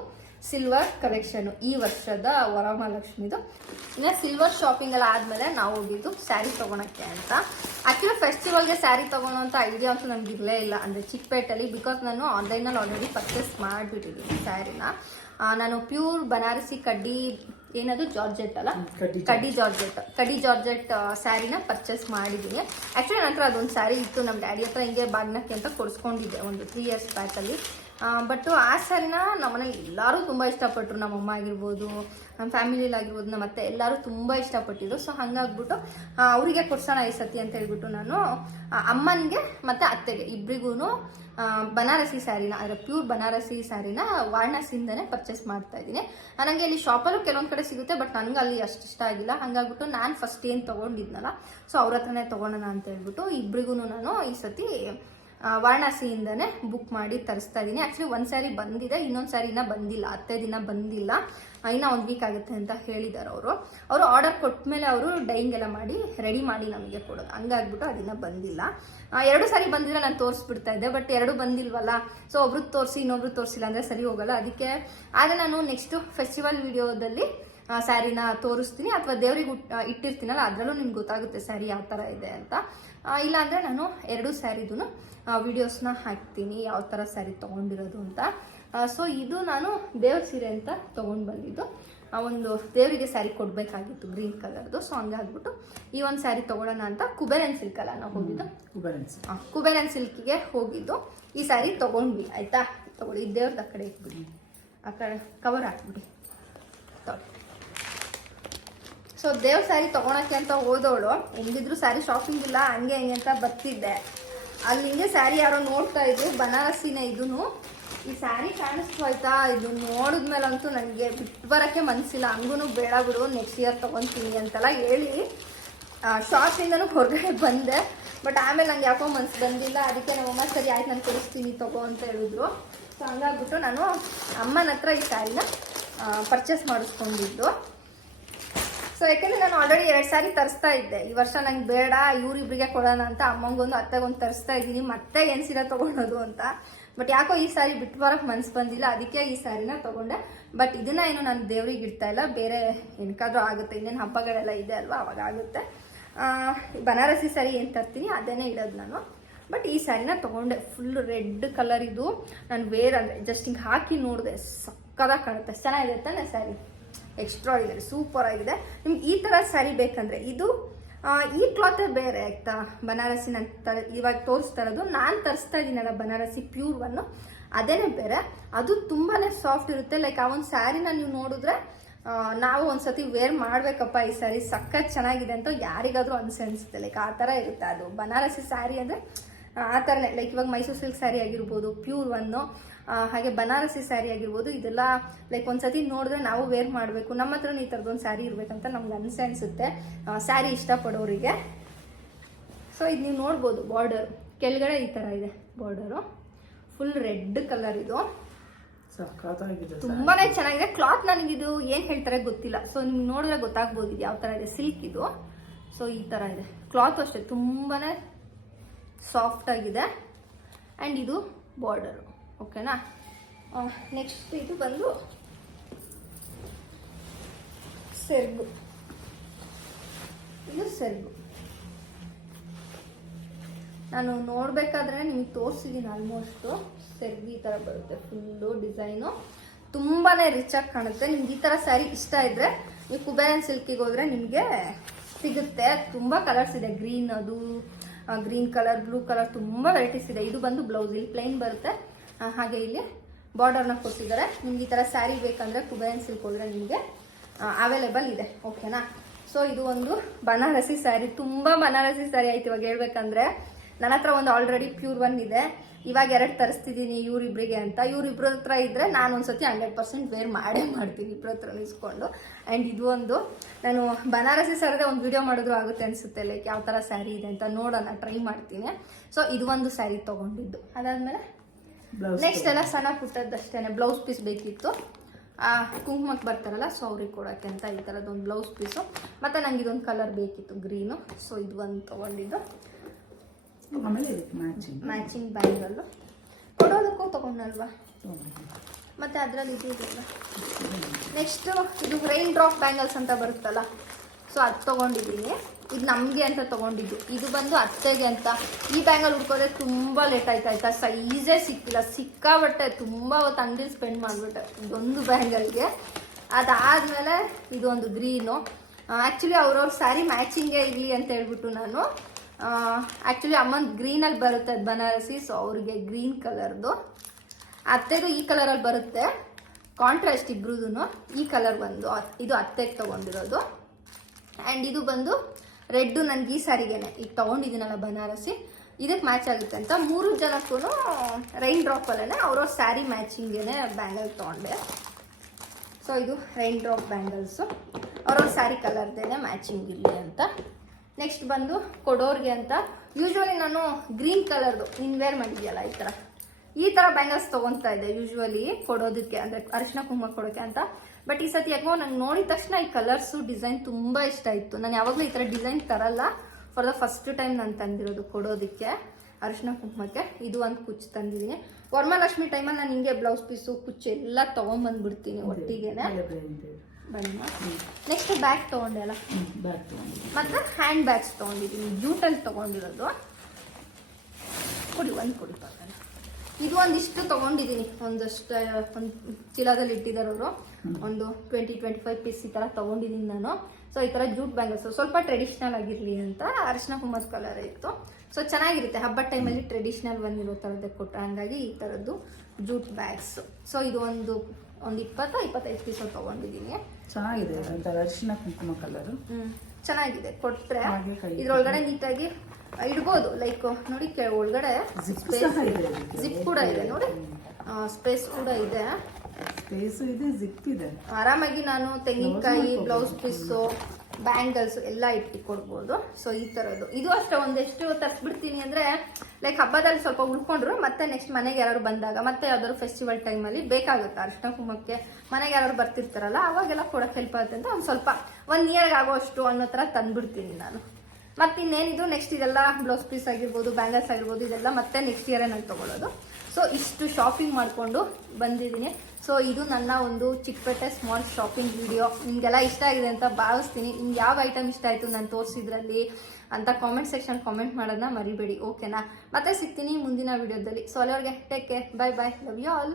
ಸಿಲ್ವರ್ ಕಲೆಕ್ಷನು ಈ ವರ್ಷದ ವರಮಹಾಲಕ್ಷ್ಮಿದು. ಇನ್ನು ಸಿಲ್ವರ್ ಶಾಪಿಂಗ್ ಎಲ್ಲ ಆದಮೇಲೆ ನಾವು ಹೋಗಿದ್ದು ಸ್ಯಾರಿ ತೊಗೊಳಕ್ಕೆ ಅಂತ. ಆ್ಯಕ್ಚುಲಿ ಫೆಸ್ಟಿವಲ್ಗೆ ಸ್ಯಾರಿ ತೊಗೊಳೋ ಅಂತ ಐಡಿಯಾ ಅಂತೂ ನನಗೆ ಇರಲೇ ಇಲ್ಲ, ಅಂದರೆ ಚಿಕ್ಕಪೇಟೆಯಲ್ಲಿ. ಬಿಕಾಸ್ ನಾನು ಆನ್ಲೈನಲ್ಲಿ ಆಲ್ರೆಡಿ ಪರ್ಚೇಸ್ ಮಾಡಿಬಿಟ್ಟಿದ್ದೀನಿ ಸ್ಯಾರಿನ. ನಾನು ಪ್ಯೂರ್ ಬನಾರಸಿ ಕಡ್ಡಿ, ಏನದು ಜಾರ್ಜೆಟ್ ಅಲ್ಲ, ಕಡ್ಡಿ ಜಾರ್ಜೆಟ್ ಸ್ಯಾರಿನ ಪರ್ಚೇಸ್ ಮಾಡಿದ್ದೀನಿ. ಆ್ಯಕ್ಚುಲಿ ನನ್ನ ಹತ್ರ ಅದೊಂದು ಸ್ಯಾರಿ ಇತ್ತು, ನಮ್ಮ ಡ್ಯಾಡಿ ಹತ್ರ ಹಿಂಗೆ ಬಾಗ್ನಕ್ಕೆ ಅಂತ ಕೊಡಿಸ್ಕೊಂಡಿದ್ದೆ ಒಂದು 3 ಇಯರ್ಸ್ ಬ್ಯಾಕಲ್ಲಿ. ಬಟ್ ಆ ಸ್ಯಾರಿನ ನಮ್ಮನೇಲಿ ಎಲ್ಲರೂ ತುಂಬ ಇಷ್ಟಪಟ್ಟರು. ನಮ್ಮಮ್ಮ ಆಗಿರ್ಬೋದು, ನಮ್ಮ ಫ್ಯಾಮಿಲಿಲಿ ಆಗಿರ್ಬೋದು, ನಮ್ಮ ಅತ್ತೆ ಎಲ್ಲರೂ ತುಂಬ ಇಷ್ಟಪಟ್ಟಿದ್ರು. ಸೊ ಹಾಗಾಗ್ಬಿಟ್ಟು ಅವರಿಗೆ ಕೊಡ್ಸೋಣ ಈ ಸತಿ ಅಂತ ಹೇಳ್ಬಿಟ್ಟು ನಾನು ಅಮ್ಮನಿಗೆ ಮತ್ತು ಅತ್ತೆಗೆ ಇಬ್ಬರಿಗೂ ಬನಾರಸಿ ಸ್ಯಾರಿನ, ಅದರ ಪ್ಯೂರ್ ಬನಾರಸಿ ಸ್ಯಾರಿನ ವಾರಣಾಸಿಯಿಂದನೇ ಪರ್ಚೇಸ್ ಮಾಡ್ತಾ ಇದ್ದೀನಿ. ನನಗೆ ಇಲ್ಲಿ ಶಾಪಲ್ಲೂ ಕೆಲವೊಂದು ಕಡೆ ಸಿಗುತ್ತೆ, ಬಟ್ ನನಗೆ ಅಲ್ಲಿ ಅಷ್ಟು ಇಷ್ಟ ಆಗಿಲ್ಲ. ಹಾಗಾಗ್ಬಿಟ್ಟು ನಾನು ಫಸ್ಟ್ ಏನು ತೊಗೊಂಡಿದ್ನಲ್ಲ, ಸೊ ಅವ್ರ ಹತ್ರನೇ ತೊಗೊಳೋಣ ಅಂತ ಹೇಳ್ಬಿಟ್ಟು ಇಬ್ಬರಿಗೂ ನಾನು ಈ ಸತಿ ವಾರಣಾಸಿಯಿಂದನೇ ಬುಕ್ ಮಾಡಿ ತರಿಸ್ತಾ ಇದ್ದೀನಿ. ಆ್ಯಕ್ಚುಲಿ ಒಂದು ಸ್ಯಾರಿ ಬಂದಿದೆ, ಇನ್ನೊಂದು ಸ್ಯಾರಿ ಇನ್ನೂ ಬಂದಿಲ್ಲ, ಅತ್ತೆ ದಿನ ಬಂದಿಲ್ಲ, ಇನ್ನೂ 1 ವೀಕ್ ಆಗುತ್ತೆ ಅಂತ ಹೇಳಿದ್ದಾರೆ ಅವರು ಆರ್ಡರ್ ಕೊಟ್ಟ ಮೇಲೆ ಅವರು ಡೈಯಿಂಗ್ ಎಲ್ಲ ಮಾಡಿ ರೆಡಿ ಮಾಡಿ ನಮಗೆ ಕೊಡೋದು. ಹಂಗಾಗ್ಬಿಟ್ಟು ಅದನ್ನ ಬಂದಿಲ್ಲ. 2 ಸಾರಿ ಬಂದಿದ್ರೆ ನಾನು ತೋರಿಸ್ಬಿಡ್ತಾ ಇದ್ದೆ, ಬಟ್ 2 ಬಂದಿಲ್ವಲ್ಲ. ಸೊ ಒಬ್ರಿಗೆ ತೋರಿಸಿ ಇನ್ನೊಬ್ರು ತೋರಿಸಿಲ್ಲ ಅಂದರೆ ಸರಿ ಹೋಗಲ್ಲ. ಅದಕ್ಕೆ ಆದರೆ ನಾನು ನೆಕ್ಸ್ಟು ಫೆಸ್ಟಿವಲ್ ವಿಡಿಯೋದಲ್ಲಿ ಸ್ಯಾರಿನ ತೋರಿಸ್ತೀನಿ, ಅಥವಾ ದೇವ್ರಿಗೆ ಇಟ್ಟಿರ್ತೀನಲ್ಲ ಅದರಲ್ಲೂ ನಿಮ್ಗೆ ಗೊತ್ತಾಗುತ್ತೆ ಸ್ಯಾರಿ ಯಾವ ಥರ ಇದೆ ಅಂತ. ಇಲ್ಲಾಂದರೆ ನಾನು 2 ಸ್ಯಾರಿದೂ ವಿಡಿಯೋಸ್ನ ಹಾಕ್ತೀನಿ, ಯಾವ ಥರ ಸ್ಯಾರಿ ತೊಗೊಂಡಿರೋದು ಅಂತ. ಸೊ ಇದು ನಾನು ದೇವ್ರ ಸೀರೆ ಅಂತ ತೊಗೊಂಡು ಬಂದಿದ್ದು. ಒಂದು ದೇವರಿಗೆ ಸ್ಯಾರಿ ಕೊಡಬೇಕಾಗಿತ್ತು ಗ್ರೀನ್ ಕಲರ್ದು. ಸೊ ಹಂಗಾಗ್ಬಿಟ್ಟು ಈ ಒಂದು ಸ್ಯಾರಿ ತೊಗೊಳ್ಳೋಣ ಅಂತ ಕುಬೇರನ್ ಸಿಲ್ಕ್ ಅಲ್ಲ ನಾವು ಹೋಗಿದ್ದು, ಕುಬೇರನ್ ಸಿಲ್ಕಿಗೆ ಹೋಗಿದ್ದು. ಈ ಸ್ಯಾರಿ ತೊಗೊಂಡ್ವಿ, ಆಯಿತಾ? ತೊಗೊಳ್ಳಿ, ಈ ದೇವ್ರದ್ದು ಆ ಕಡೆ ಇಟ್ಬಿಡಿ, ಆ ಕಡೆ ಕವರ್ ಹಾಕ್ಬಿಡಿ. ಸೊ ದೇವ್ರ ಸ್ಯಾರಿ ತೊಗೊಳಕ್ಕೆ ಅಂತ ಹೋದವಳು ಹೆಂಗಿದ್ರು ಸ್ಯಾರಿ ಶಾಪಿಂಗ್ ಇಲ್ಲ, ಹಂಗೆ ಹೆಂಗೆ ಅಂತ ಬರ್ತಿದ್ದೆ. ಅಲ್ಲಿ ಹಿಂಗೆ ಸ್ಯಾರಿ ಯಾರೋ ನೋಡ್ತಾ ಇದ್ರು, ಬನಾರಸಿನ. ಇದೂ ಈ ಸ್ಯಾರಿ ಕಾಣಿಸ್ತು ಆಯ್ತಾ, ಇದು ನೋಡಿದ್ಮೇಲಂತೂ ನನಗೆ ಬಿಟ್ಟು ಬರೋಕ್ಕೆ ಮನಸ್ಸಿಲ್ಲ. ಹಂಗೂ ಬೇಡ ಬಿಡು, ನೆಕ್ಸ್ಟ್ ಇಯರ್ ತೊಗೊತೀನಿ ಅಂತೆಲ್ಲ ಹೇಳಿ ಶಾಪಿಂದನೂ ಹೊರಗಡೆ ಬಂದೆ. ಬಟ್ ಆಮೇಲೆ ನಂಗೆ ಯಾಕೋ ಮನ್ಸು ಬಂದಿಲ್ಲ. ಅದಕ್ಕೆ ನಮ್ಮಮ್ಮ ಸರಿ ಆಯ್ತು ನಾನು ಕೊಡಿಸ್ತೀನಿ ತಗೋ ಅಂತ ಹೇಳಿದ್ರು. ಸೊ ಹಂಗಾಗ್ಬಿಟ್ಟು ನಾನು ಅಮ್ಮನ ಹತ್ರ ಈ ಸ್ಯಾರಿನ ಪರ್ಚೇಸ್ ಮಾಡಿಸ್ಕೊಂಡಿದ್ದು. ಸೊ ಯಾಕೆಂದರೆ ನಾನು ಆಲ್ರೆಡಿ 2 ಸ್ಯಾರಿ ತರಿಸ್ತಾ ಇದ್ದೆ. ಈ ವರ್ಷ ನಂಗೆ ಬೇಡ, ಇವರಿಬ್ರಿಗೆ ಕೊಡೋಣ ಅಂತ ಅಮ್ಮಂಗೊಂದು ಅತ್ತೆಗೊಂದು ತರಿಸ್ತಾ ಇದ್ದೀನಿ. ಮತ್ತೆ ಏನು ಸೀರೆ ತೊಗೊಳೋದು ಅಂತ. ಬಟ್ ಯಾಕೋ ಈ ಸ್ಯಾರಿ ಬಿಟ್ಟು ಬರೋಕ್ಕೆ ಮನ್ಸು ಬಂದಿಲ್ಲ. ಅದಕ್ಕೆ ಈ ಸ್ಯಾರಿನ ತೊಗೊಂಡೆ. ಬಟ್ ಇದನ್ನ ಏನು ನಾನು ದೇವ್ರಿಗೆ ಇಡ್ತಾ ಇಲ್ಲ, ಬೇರೆ ಏನಕ್ಕಾದ್ರೂ ಆಗುತ್ತೆ. ಇನ್ನೇನು ಹಬ್ಬಗಳೆಲ್ಲ ಇದೆ ಅಲ್ವಾ, ಅವಾಗ ಆಗುತ್ತೆ. ಬನಾರಸಿ ಸ್ಯಾರಿ ಏನು ತರ್ತೀನಿ ಅದನ್ನೇ ಇಡೋದು ನಾನು. ಬಟ್ ಈ ಸ್ಯಾರಿನ ತೊಗೊಂಡೆ. ಫುಲ್ ರೆಡ್ ಕಲರ್ ಇದು. ನಾನು ವೇರ್ ಅಂದರೆ ಜಸ್ಟ್ ಹಿಂಗೆ ಹಾಕಿ ನೋಡಿದೆ, ಸಕ್ಕದಾಗಿ ಕಾಣುತ್ತೆ. ಚೆನ್ನಾಗಿದೆ ತಾನೆ ಸ್ಯಾರಿ, ಎಕ್ಸ್ಟ್ರಾಡಿನರಿ, ಸೂಪರ್ ಆಗಿದೆ. ನಿಮ್ಗೆ ಈ ಥರ ಸ್ಯಾರಿ ಬೇಕಂದರೆ ಇದು ಈ ಕ್ಲಾತೇ ಬೇರೆ ಆಯ್ತಾ. ಬನಾರಸಿ ನಾನು ಇವಾಗ ತೋರಿಸ್ತಾ ಇರೋದು, ನಾನು ತರಿಸ್ತಾ ಇದ್ದೀನಲ್ಲ ಬನಾರಸಿ ಪ್ಯೂರ್ ಒನ್ನು, ಅದೇನೇ ಬೇರೆ. ಅದು ತುಂಬಾ ಸಾಫ್ಟ್ ಇರುತ್ತೆ. ಲೈಕ್ ಆ ಒಂದು ಸ್ಯಾರಿನ ನೀವು ನೋಡಿದ್ರೆ ನಾವು ಒಂದ್ಸತಿ ವೇರ್ ಮಾಡಬೇಕಪ್ಪ ಈ ಸ್ಯಾರಿ ಸಖತ್ ಚೆನ್ನಾಗಿದೆ ಅಂತ ಯಾರಿಗಾದ್ರೂ ಅನ್ಸುತ್ತೆ. ಲೈಕ್ ಆ ಥರ ಇರುತ್ತೆ ಅದು ಬನಾರಸಿ ಸ್ಯಾರಿ ಅಂದರೆ ಆ ಥರನೇ. ಲೈಕ್ ಇವಾಗ ಮೈಸೂರು ಸಿಲ್ಕ್ ಸ್ಯಾರಿ ಆಗಿರ್ಬೋದು, ಪ್ಯೂರ್ ಒನ್ನು, ಹಾಗೆ ಬನಾರಸಿ ಸ್ಯಾರಿ ಆಗಿರ್ಬೋದು, ಇದೆಲ್ಲ ಲೈಕ್ ಒಂದ್ಸತಿ ನೋಡಿದ್ರೆ ನಾವು ವೇರ್ ಮಾಡಬೇಕು. ನಮ್ಮ ಹತ್ರ ಈ ಥರದೊಂದು ಸ್ಯಾರಿ ಇರಬೇಕಂತ ನಮ್ಗೆ ಅನ್ಸುತ್ತೆ ಸ್ಯಾರಿ ಇಷ್ಟಪಡೋರಿಗೆ. ಸೊ ಇದು ನೀವು ನೋಡ್ಬೋದು, ಬಾರ್ಡರ್ ಕೆಳಗಡೆ ಈ ಥರ ಇದೆ ಬಾರ್ಡರು. ಫುಲ್ ರೆಡ್ ಕಲರ್ ಇದು, ತುಂಬಾ ಚೆನ್ನಾಗಿದೆ. ಕ್ಲಾತ್ ನನಗಿದು ಏನು ಹೇಳ್ತಾರೆ ಗೊತ್ತಿಲ್ಲ. ಸೊ ನಿಮ್ಗೆ ನೋಡಿದ್ರೆ ಗೊತ್ತಾಗ್ಬೋದು ಇದು ಯಾವ ಥರ ಇದೆ. ಸಿಲ್ಕ್ ಇದು. ಸೊ ಈ ಥರ ಇದೆ ಕ್ಲಾತ್ ಅಷ್ಟೇ, ತುಂಬಾ ಸಾಫ್ಟ್ ಆಗಿದೆ. ಆ್ಯಂಡ್ ಇದು ಬಾರ್ಡರು, ಓಕೆನಾ. ನೆಕ್ಸ್ಟ್ ಇದು ಬಂದು ಸೆರ್ಗು. ಇದು ಸೆರ್ಗು ನಾನು ನೋಡಬೇಕಾದ್ರೆ ನಿಮಗೆ ತೋರಿಸಿದ್ದೀನಿ ಆಲ್ಮೋಸ್ಟು. ಸೆರ್ಗು ಈ ಥರ ಬರುತ್ತೆ, ಫುಲ್ಲು ಡಿಸೈನು ತುಂಬಾ ರಿಚಾಗಿ ಕಾಣುತ್ತೆ. ನಿಮ್ಗೆ ಈ ಥರ ಸ್ಯಾರಿ ಇಷ್ಟ ಇದ್ದರೆ ನೀವು ಕುಬೇರನ್ ಸಿಲ್ಕಿಗೆ ಹೋದರೆ ನಿಮಗೆ ಸಿಗುತ್ತೆ. ತುಂಬ ಕಲರ್ಸ್ ಇದೆ, ಗ್ರೀನ್, ಅದು ಗ್ರೀನ್ ಕಲರ್, ಬ್ಲೂ ಕಲರ್, ತುಂಬ ವೆರೈಟೀಸ್ ಇದೆ. ಇದು ಬಂದು ಬ್ಲೌಸ್ ಇಲ್ಲಿ ಪ್ಲೈನ್ ಬರುತ್ತೆ. ಹಾಗೆ ಇಲ್ಲಿ ಬಾರ್ಡರ್ನ ಕೊಟ್ಟಿದ್ದಾರೆ. ನಿಮ್ಗೆ ಈ ಥರ ಸ್ಯಾರಿ ಬೇಕಂದರೆ ಕುಬೇರನ್ ಸಿಲ್ಕ್ ಹೋದರೆ ನಿಮಗೆ ಅವೈಲೇಬಲ್ ಇದೆ, ಓಕೆನಾ. ಸೊ ಇದು ಒಂದು ಬನಾರಸಿ ಸ್ಯಾರಿ. ತುಂಬ ಬನಾರಸಿ ಸ್ಯಾರಿ ಆಯ್ತು ಇವಾಗ ಹೇಳ್ಬೇಕಂದ್ರೆ. ನನ್ನ ಹತ್ರ ಒಂದು ಆಲ್ರೆಡಿ ಪ್ಯೂರ್ ಒನ್ ಇದೆ. ಇವಾಗ 2 ತರಿಸ್ತಿದ್ದೀನಿ ಇವರಿಬ್ಬರಿಗೆ ಅಂತ. ಇವರಿಬ್ಬರ ಹತ್ರ ಇದ್ದರೆ ನಾನು ಒಂದ್ಸತಿ 100% ವೇರ್ ಮಾಡೇ ಮಾಡ್ತೀನಿ ಇಬ್ಬರ ಹತ್ರ ನಿಲ್ಸ್ಕೊಂಡು. ಆ್ಯಂಡ್ ಇದು ಒಂದು ನಾನು ಬನಾರಸಿ ಸ್ಯಾರಿದೆ ಒಂದು ವಿಡಿಯೋ ಮಾಡಿದ್ರು ಆಗುತ್ತೆ ಅನಿಸುತ್ತೆ. ಲೈಕ್ ಯಾವ ಥರ ಸ್ಯಾರಿ ಇದೆ ಅಂತ ನೋಡೋಣ, ಟ್ರೈ ಮಾಡ್ತೀನಿ. ಸೊ ಇದು ಒಂದು ಸ್ಯಾರಿ ತೊಗೊಂಡಿದ್ದು. ಅದಾದಮೇಲೆ ನೆಕ್ಸ್ಟ್ ಎಲ್ಲ ಸಣ್ಣ ಪುಟ್ಟದ್ದಷ್ಟೇ ಬ್ಲೌಸ್ ಪೀಸ್ ಬೇಕಿತ್ತು. ಕುಂಕುಮಕ್ಕೆ ಬರ್ತಾರಲ್ಲ, ಸೊ ಅವ್ರಿಗೆ ಕೊಡೋಕ್ಕೆ ಅಂತ ಈ ಥರದ್ದೊಂದು ಬ್ಲೌಸ್ ಪೀಸು. ಮತ್ತು ನಂಗೆ ಇದೊಂದು ಕಲರ್ ಬೇಕಿತ್ತು, ಗ್ರೀನು. ಸೊ ಇದು ಒಂದು ತೊಗೊಂಡಿದ್ದು. ಆಮೇಲೆ ಮ್ಯಾಚಿಂಗ್ ಬ್ಯಾಂಗಲ್ಲು ಕೊಡೋದಕ್ಕೂ ತೊಗೊಂಡಲ್ವಾ. ಮತ್ತು ಅದರಲ್ಲಿ ಇದು ಇದೆಲ್ಲ. ನೆಕ್ಸ್ಟು ಇದು ರೈನ್ ಡ್ರಾಪ್ ಬ್ಯಾಂಗಲ್ಸ್ ಅಂತ ಬರುತ್ತಲ್ಲ, ಸೊ ಅದು ತೊಗೊಂಡಿದ್ದೀನಿ. ಇದು ನಮಗೆ ಅಂತ ತೊಗೊಂಡಿದ್ದು. ಇದು ಬಂದು ಅತ್ತೆಗೆ ಅಂತ. ಈ ಬ್ಯಾಂಗಲ್ ಹುಡ್ಕೋದ್ರೆ ತುಂಬ ಲೇಟ್ ಆಯ್ತಾಯ್ತಾ, ಸೈಜೇ ಸಿಕ್ಕಿಲ್ಲ. ಸಿಕ್ಕಾಬಟ್ಟೆ ತುಂಬ ಹೊತ್ತು ಅಂಗಡಿ ಸ್ಪೆಂಡ್ ಮಾಡಿಬಿಟ್ಟೆ ಇದೊಂದು ಬ್ಯಾಂಗಲ್ಗೆ. ಅದಾದಮೇಲೆ ಇದು ಒಂದು ಗ್ರೀನು. ಆ್ಯಕ್ಚುಲಿ ಅವ್ರವ್ರ ಸ್ಯಾರಿ ಮ್ಯಾಚಿಂಗೇ ಇರಲಿ ಅಂತ ಹೇಳ್ಬಿಟ್ಟು ನಾನು ಆ್ಯಕ್ಚುಲಿ ಅಮ್ಮನ ಗ್ರೀನಲ್ಲಿ ಬರುತ್ತೆ ಅದು ಬನಾರಸಿ. ಸೊ ಅವ್ರಿಗೆ ಗ್ರೀನ್ ಕಲರ್ದು, ಅತ್ತೆದು ಈ ಕಲರಲ್ಲಿ ಬರುತ್ತೆ. ಕಾಂಟ್ರಾಸ್ಟ್ ಇಬ್ರದ್ದು ಈ ಕಲರ್ ಬಂದು ಇದು ಅತ್ತೆಗೆ ತೊಗೊಂಡಿರೋದು. ಆ್ಯಂಡ್ ಇದು ಬಂದು ರೆಡ್ಡು ನನಗೆ ಈ ಸ್ಯಾರಿಗೇನೆ ಈಗ ತೊಗೊಂಡಿದ್ದೀನಲ್ಲ ಬನಾರಸಿ, ಇದಕ್ಕೆ ಮ್ಯಾಚ್ ಆಗುತ್ತೆ ಅಂತ 3 ಜನಕ್ಕೂ ರೈನ್ ಡ್ರಾಪಲ್ಲೇ ಅವ್ರವ್ರ ಸ್ಯಾರಿ ಮ್ಯಾಚಿಂಗೇನೆ ಬ್ಯಾಂಗಲ್ ತೊಗೊಂಡೆ. ಸೊ ಇದು ರೈನ್ ಡ್ರಾಪ್ ಬ್ಯಾಂಗಲ್ಸು ಅವ್ರವ್ರ ಸ್ಯಾರಿ ಕಲರ್ದೇನೆ ಮ್ಯಾಚಿಂಗ್ ಇರಲಿ ಅಂತ. ನೆಕ್ಸ್ಟ್ ಬಂದು ಕೊಡೋರ್ಗೆ ಅಂತ ಯೂಶ್ವಲಿ ನಾನು ಗ್ರೀನ್ ಕಲರ್ದು ಇನ್ವೇರ್ ಮಾಡಿದ್ಯಲ್ಲ ಈ ಥರ ಬ್ಯಾಂಗಲ್ಸ್ ತೊಗೊತಾ ಇದ್ದೆ ಯೂಶ್ವಲಿ ಕೊಡೋದಕ್ಕೆ, ಅಂದರೆ ಅರಿಶಿನ ಕುಂಕುಮ ಕೊಡೋಕ್ಕೆ ಅಂತ. ಬಟ್ ಈ ಸತಿ ಯಾಕೋ ನಂಗೆ ನೋಡಿದ ತಕ್ಷಣ ಈ ಕಲರ್ಸು ಡಿಸೈನ್ ತುಂಬ ಇಷ್ಟ ಇತ್ತು. ನಾನು ಯಾವಾಗಲೂ ಈ ಥರ ಡಿಸೈನ್ ತರಲ್ಲ, ಫಾರ್ ದ ಫಸ್ಟ್ ಟೈಮ್ ನಾನು ತಂದಿರೋದು ಕೊಡೋದಕ್ಕೆ ಅರಿಶಿನ ಕುಂಕುಮಕ್ಕೆ. ಇದು ಒಂದು ಕುಚ್ಚು ತಂದಿದ್ದೀನಿ. ವರಮಹಾಲಕ್ಷ್ಮಿ ಟೈಮಲ್ಲಿ ನಾನು ಹಿಂಗೆ ಬ್ಲೌಸ್ ಪೀಸು ಕುಚ್ಚು ಎಲ್ಲ ತೊಗೊಂಬಂದ್ಬಿಡ್ತೀನಿ ಒಟ್ಟಿಗೆನೆ. ಬಣ್ಣ. ನೆಕ್ಸ್ಟ್ ಬ್ಯಾಗ್ ತೊಗೊಂಡೆ ಅಲ್ಲ, ಮತ್ತು ಹ್ಯಾಂಡ್ ಬ್ಯಾಗ್ಸ್ ತೊಗೊಂಡಿದ್ದೀನಿ. ಜೂಟಲ್ಲಿ ತೊಗೊಂಡಿರೋದು. ಕೊಡಿ ಪಕ್ಕನ. ಇದು ಒಂದಿಷ್ಟು ತೊಗೊಂಡಿದ್ದೀನಿ. ಒಂದು ಚೀಲದಲ್ಲಿ ಇಟ್ಟಿದ್ದಾರೆ ಅವರು. ಒಂದು 20-25 ಪೀಸ್ ಈ ಥರ ತೊಗೊಂಡಿದ್ದೀನಿ ನಾನು. ಸೊ ಈ ಥರ ಜೂಟ್ ಬ್ಯಾಂಗಲ್ಸು ಸ್ವಲ್ಪ ಟ್ರೆಡಿಷ್ನಲ್ ಆಗಿರಲಿ ಅಂತ ಅರಿಶಿನ ಕುಂಕುಮದ ಕಲರ್ ಇತ್ತು. ಸೊ ಚೆನ್ನಾಗಿರುತ್ತೆ ಹಬ್ಬದ ಟೈಮಲ್ಲಿ ಟ್ರೆಡಿಷ್ನಲ್ ಬಂದಿರೋ ಥರದ್ದೇ ಕೊಟ್ಟರೆ. ಹಂಗಾಗಿ ಈ ಥರದ್ದು ಜೂಟ್ ಬ್ಯಾಗ್ಸು. ಸೊ ಇದು ಒಂದು 20-25 ಪೀಸ್ ತೊಗೊಂಡಿದ್ದೀನಿ. ಚೆನ್ನಾಗಿದೆ ಅರಿಶಿನ ಕುಂಕುಮ ಕಲರ್. ಚೆನ್ನಾಗಿದೆ. ಕೊಟ್ಟರೆ ಇದ್ರೊಳಗಡೆ ನೀಟಾಗಿ ಇಡ್ಬೋದು. ಲೈಕ್ ನೋಡಿ ಒಳಗಡೆ ಜಿಪ್ ಕೂಡ ಇದೆ ನೋಡಿ, ಸ್ಪೇಸ್ ಕೂಡ ಇದೆ. ಸ್ಪೇಸ್ ಇದೆ, ಜಿಪ್ ಇದೆ. ಆರಾಮಾಗಿ ನಾನು ತೆಂಗಿನಕಾಯಿ, ಬ್ಲೌಸ್ ಪೀಸು, ಬ್ಯಾಂಗಲ್ಸು ಎಲ್ಲ ಇಟ್ಕೊಡ್ಬೋದು. ಸೊ ಈ ಥರದ್ದು ಇದು ಅಷ್ಟೇ ಒಂದೆಷ್ಟು ತರಿಸ್ಬಿಡ್ತೀನಿ ಅಂದರೆ ಲೈಕ್ ಹಬ್ಬದಲ್ಲಿ ಸ್ವಲ್ಪ ಉಳ್ಕೊಂಡ್ರು ಮತ್ತೆ ನೆಕ್ಸ್ಟ್ ಮನೆಗೆ ಯಾರು ಬಂದಾಗ ಮತ್ತೆ ಯಾವ್ದಾದ್ರು ಫೆಸ್ಟಿವಲ್ ಟೈಮಲ್ಲಿ ಬೇಕಾಗುತ್ತೆ ಅರಿಶಿನ ಕುಂಕುಮಕ್ಕೆ ಮನೆಗೆ ಯಾರು ಬರ್ತಿರ್ತಾರಲ್ಲ ಅವಾಗೆಲ್ಲ ಕೊಡೋಕೆ ಹೆಲ್ಪ್ ಆಗುತ್ತೆ ಅಂತ ಒಂದು ಸ್ವಲ್ಪ 1 ಇಯರ್ಗೆ ಆಗೋಷ್ಟು ಅನ್ನೋ ಥರ ತಂದ್ಬಿಡ್ತೀನಿ ನಾನು. ಮತ್ತೆ ಇನ್ನೇನಿದು ನೆಕ್ಸ್ಟ್ ಇದೆಲ್ಲ ಬ್ಲೌಸ್ ಪೀಸ್ ಆಗಿರ್ಬೋದು ಬ್ಯಾಂಗಲ್ಸ್ ಆಗಿರ್ಬೋದು ಇದೆಲ್ಲ ಮತ್ತೆ ನೆಕ್ಸ್ಟ್ ಇಯರೇ ನಾನು ತೊಗೊಳ್ಳೋದು. ಸೊ ಇಷ್ಟು ಶಾಪಿಂಗ್ ಮಾಡಿಕೊಂಡು ಬಂದಿದ್ದೀನಿ. ಸೊ ಇದು ನನ್ನ ಒಂದು ಚಿಕ್ಕಪೇಟೆ ಸ್ಮಾಲ್ ಶಾಪಿಂಗ್ ವಿಡಿಯೋ. ನಿಮಗೆಲ್ಲ ಇಷ್ಟ ಆಗಿದೆ ಅಂತ ಭಾವಿಸ್ತೀನಿ. ನಿಮ್ಗೆ ಯಾವ ಐಟಮ್ ಇಷ್ಟ ಆಯಿತು ನಾನು ತೋರಿಸಿದ್ರಲ್ಲಿ ಅಂತ ಕಾಮೆಂಟ್ ಸೆಕ್ಷನ್ ಕಾಮೆಂಟ್ ಮಾಡೋದನ್ನ ಮರಿಬೇಡಿ, ಓಕೆನಾ? ಮತ್ತೆ ಸಿಗ್ತೀನಿ ಮುಂದಿನ ವಿಡಿಯೋದಲ್ಲಿ. ಸೊ ಅಲ್ಲಿವರೆಗೆ take care, bye bye, love you all.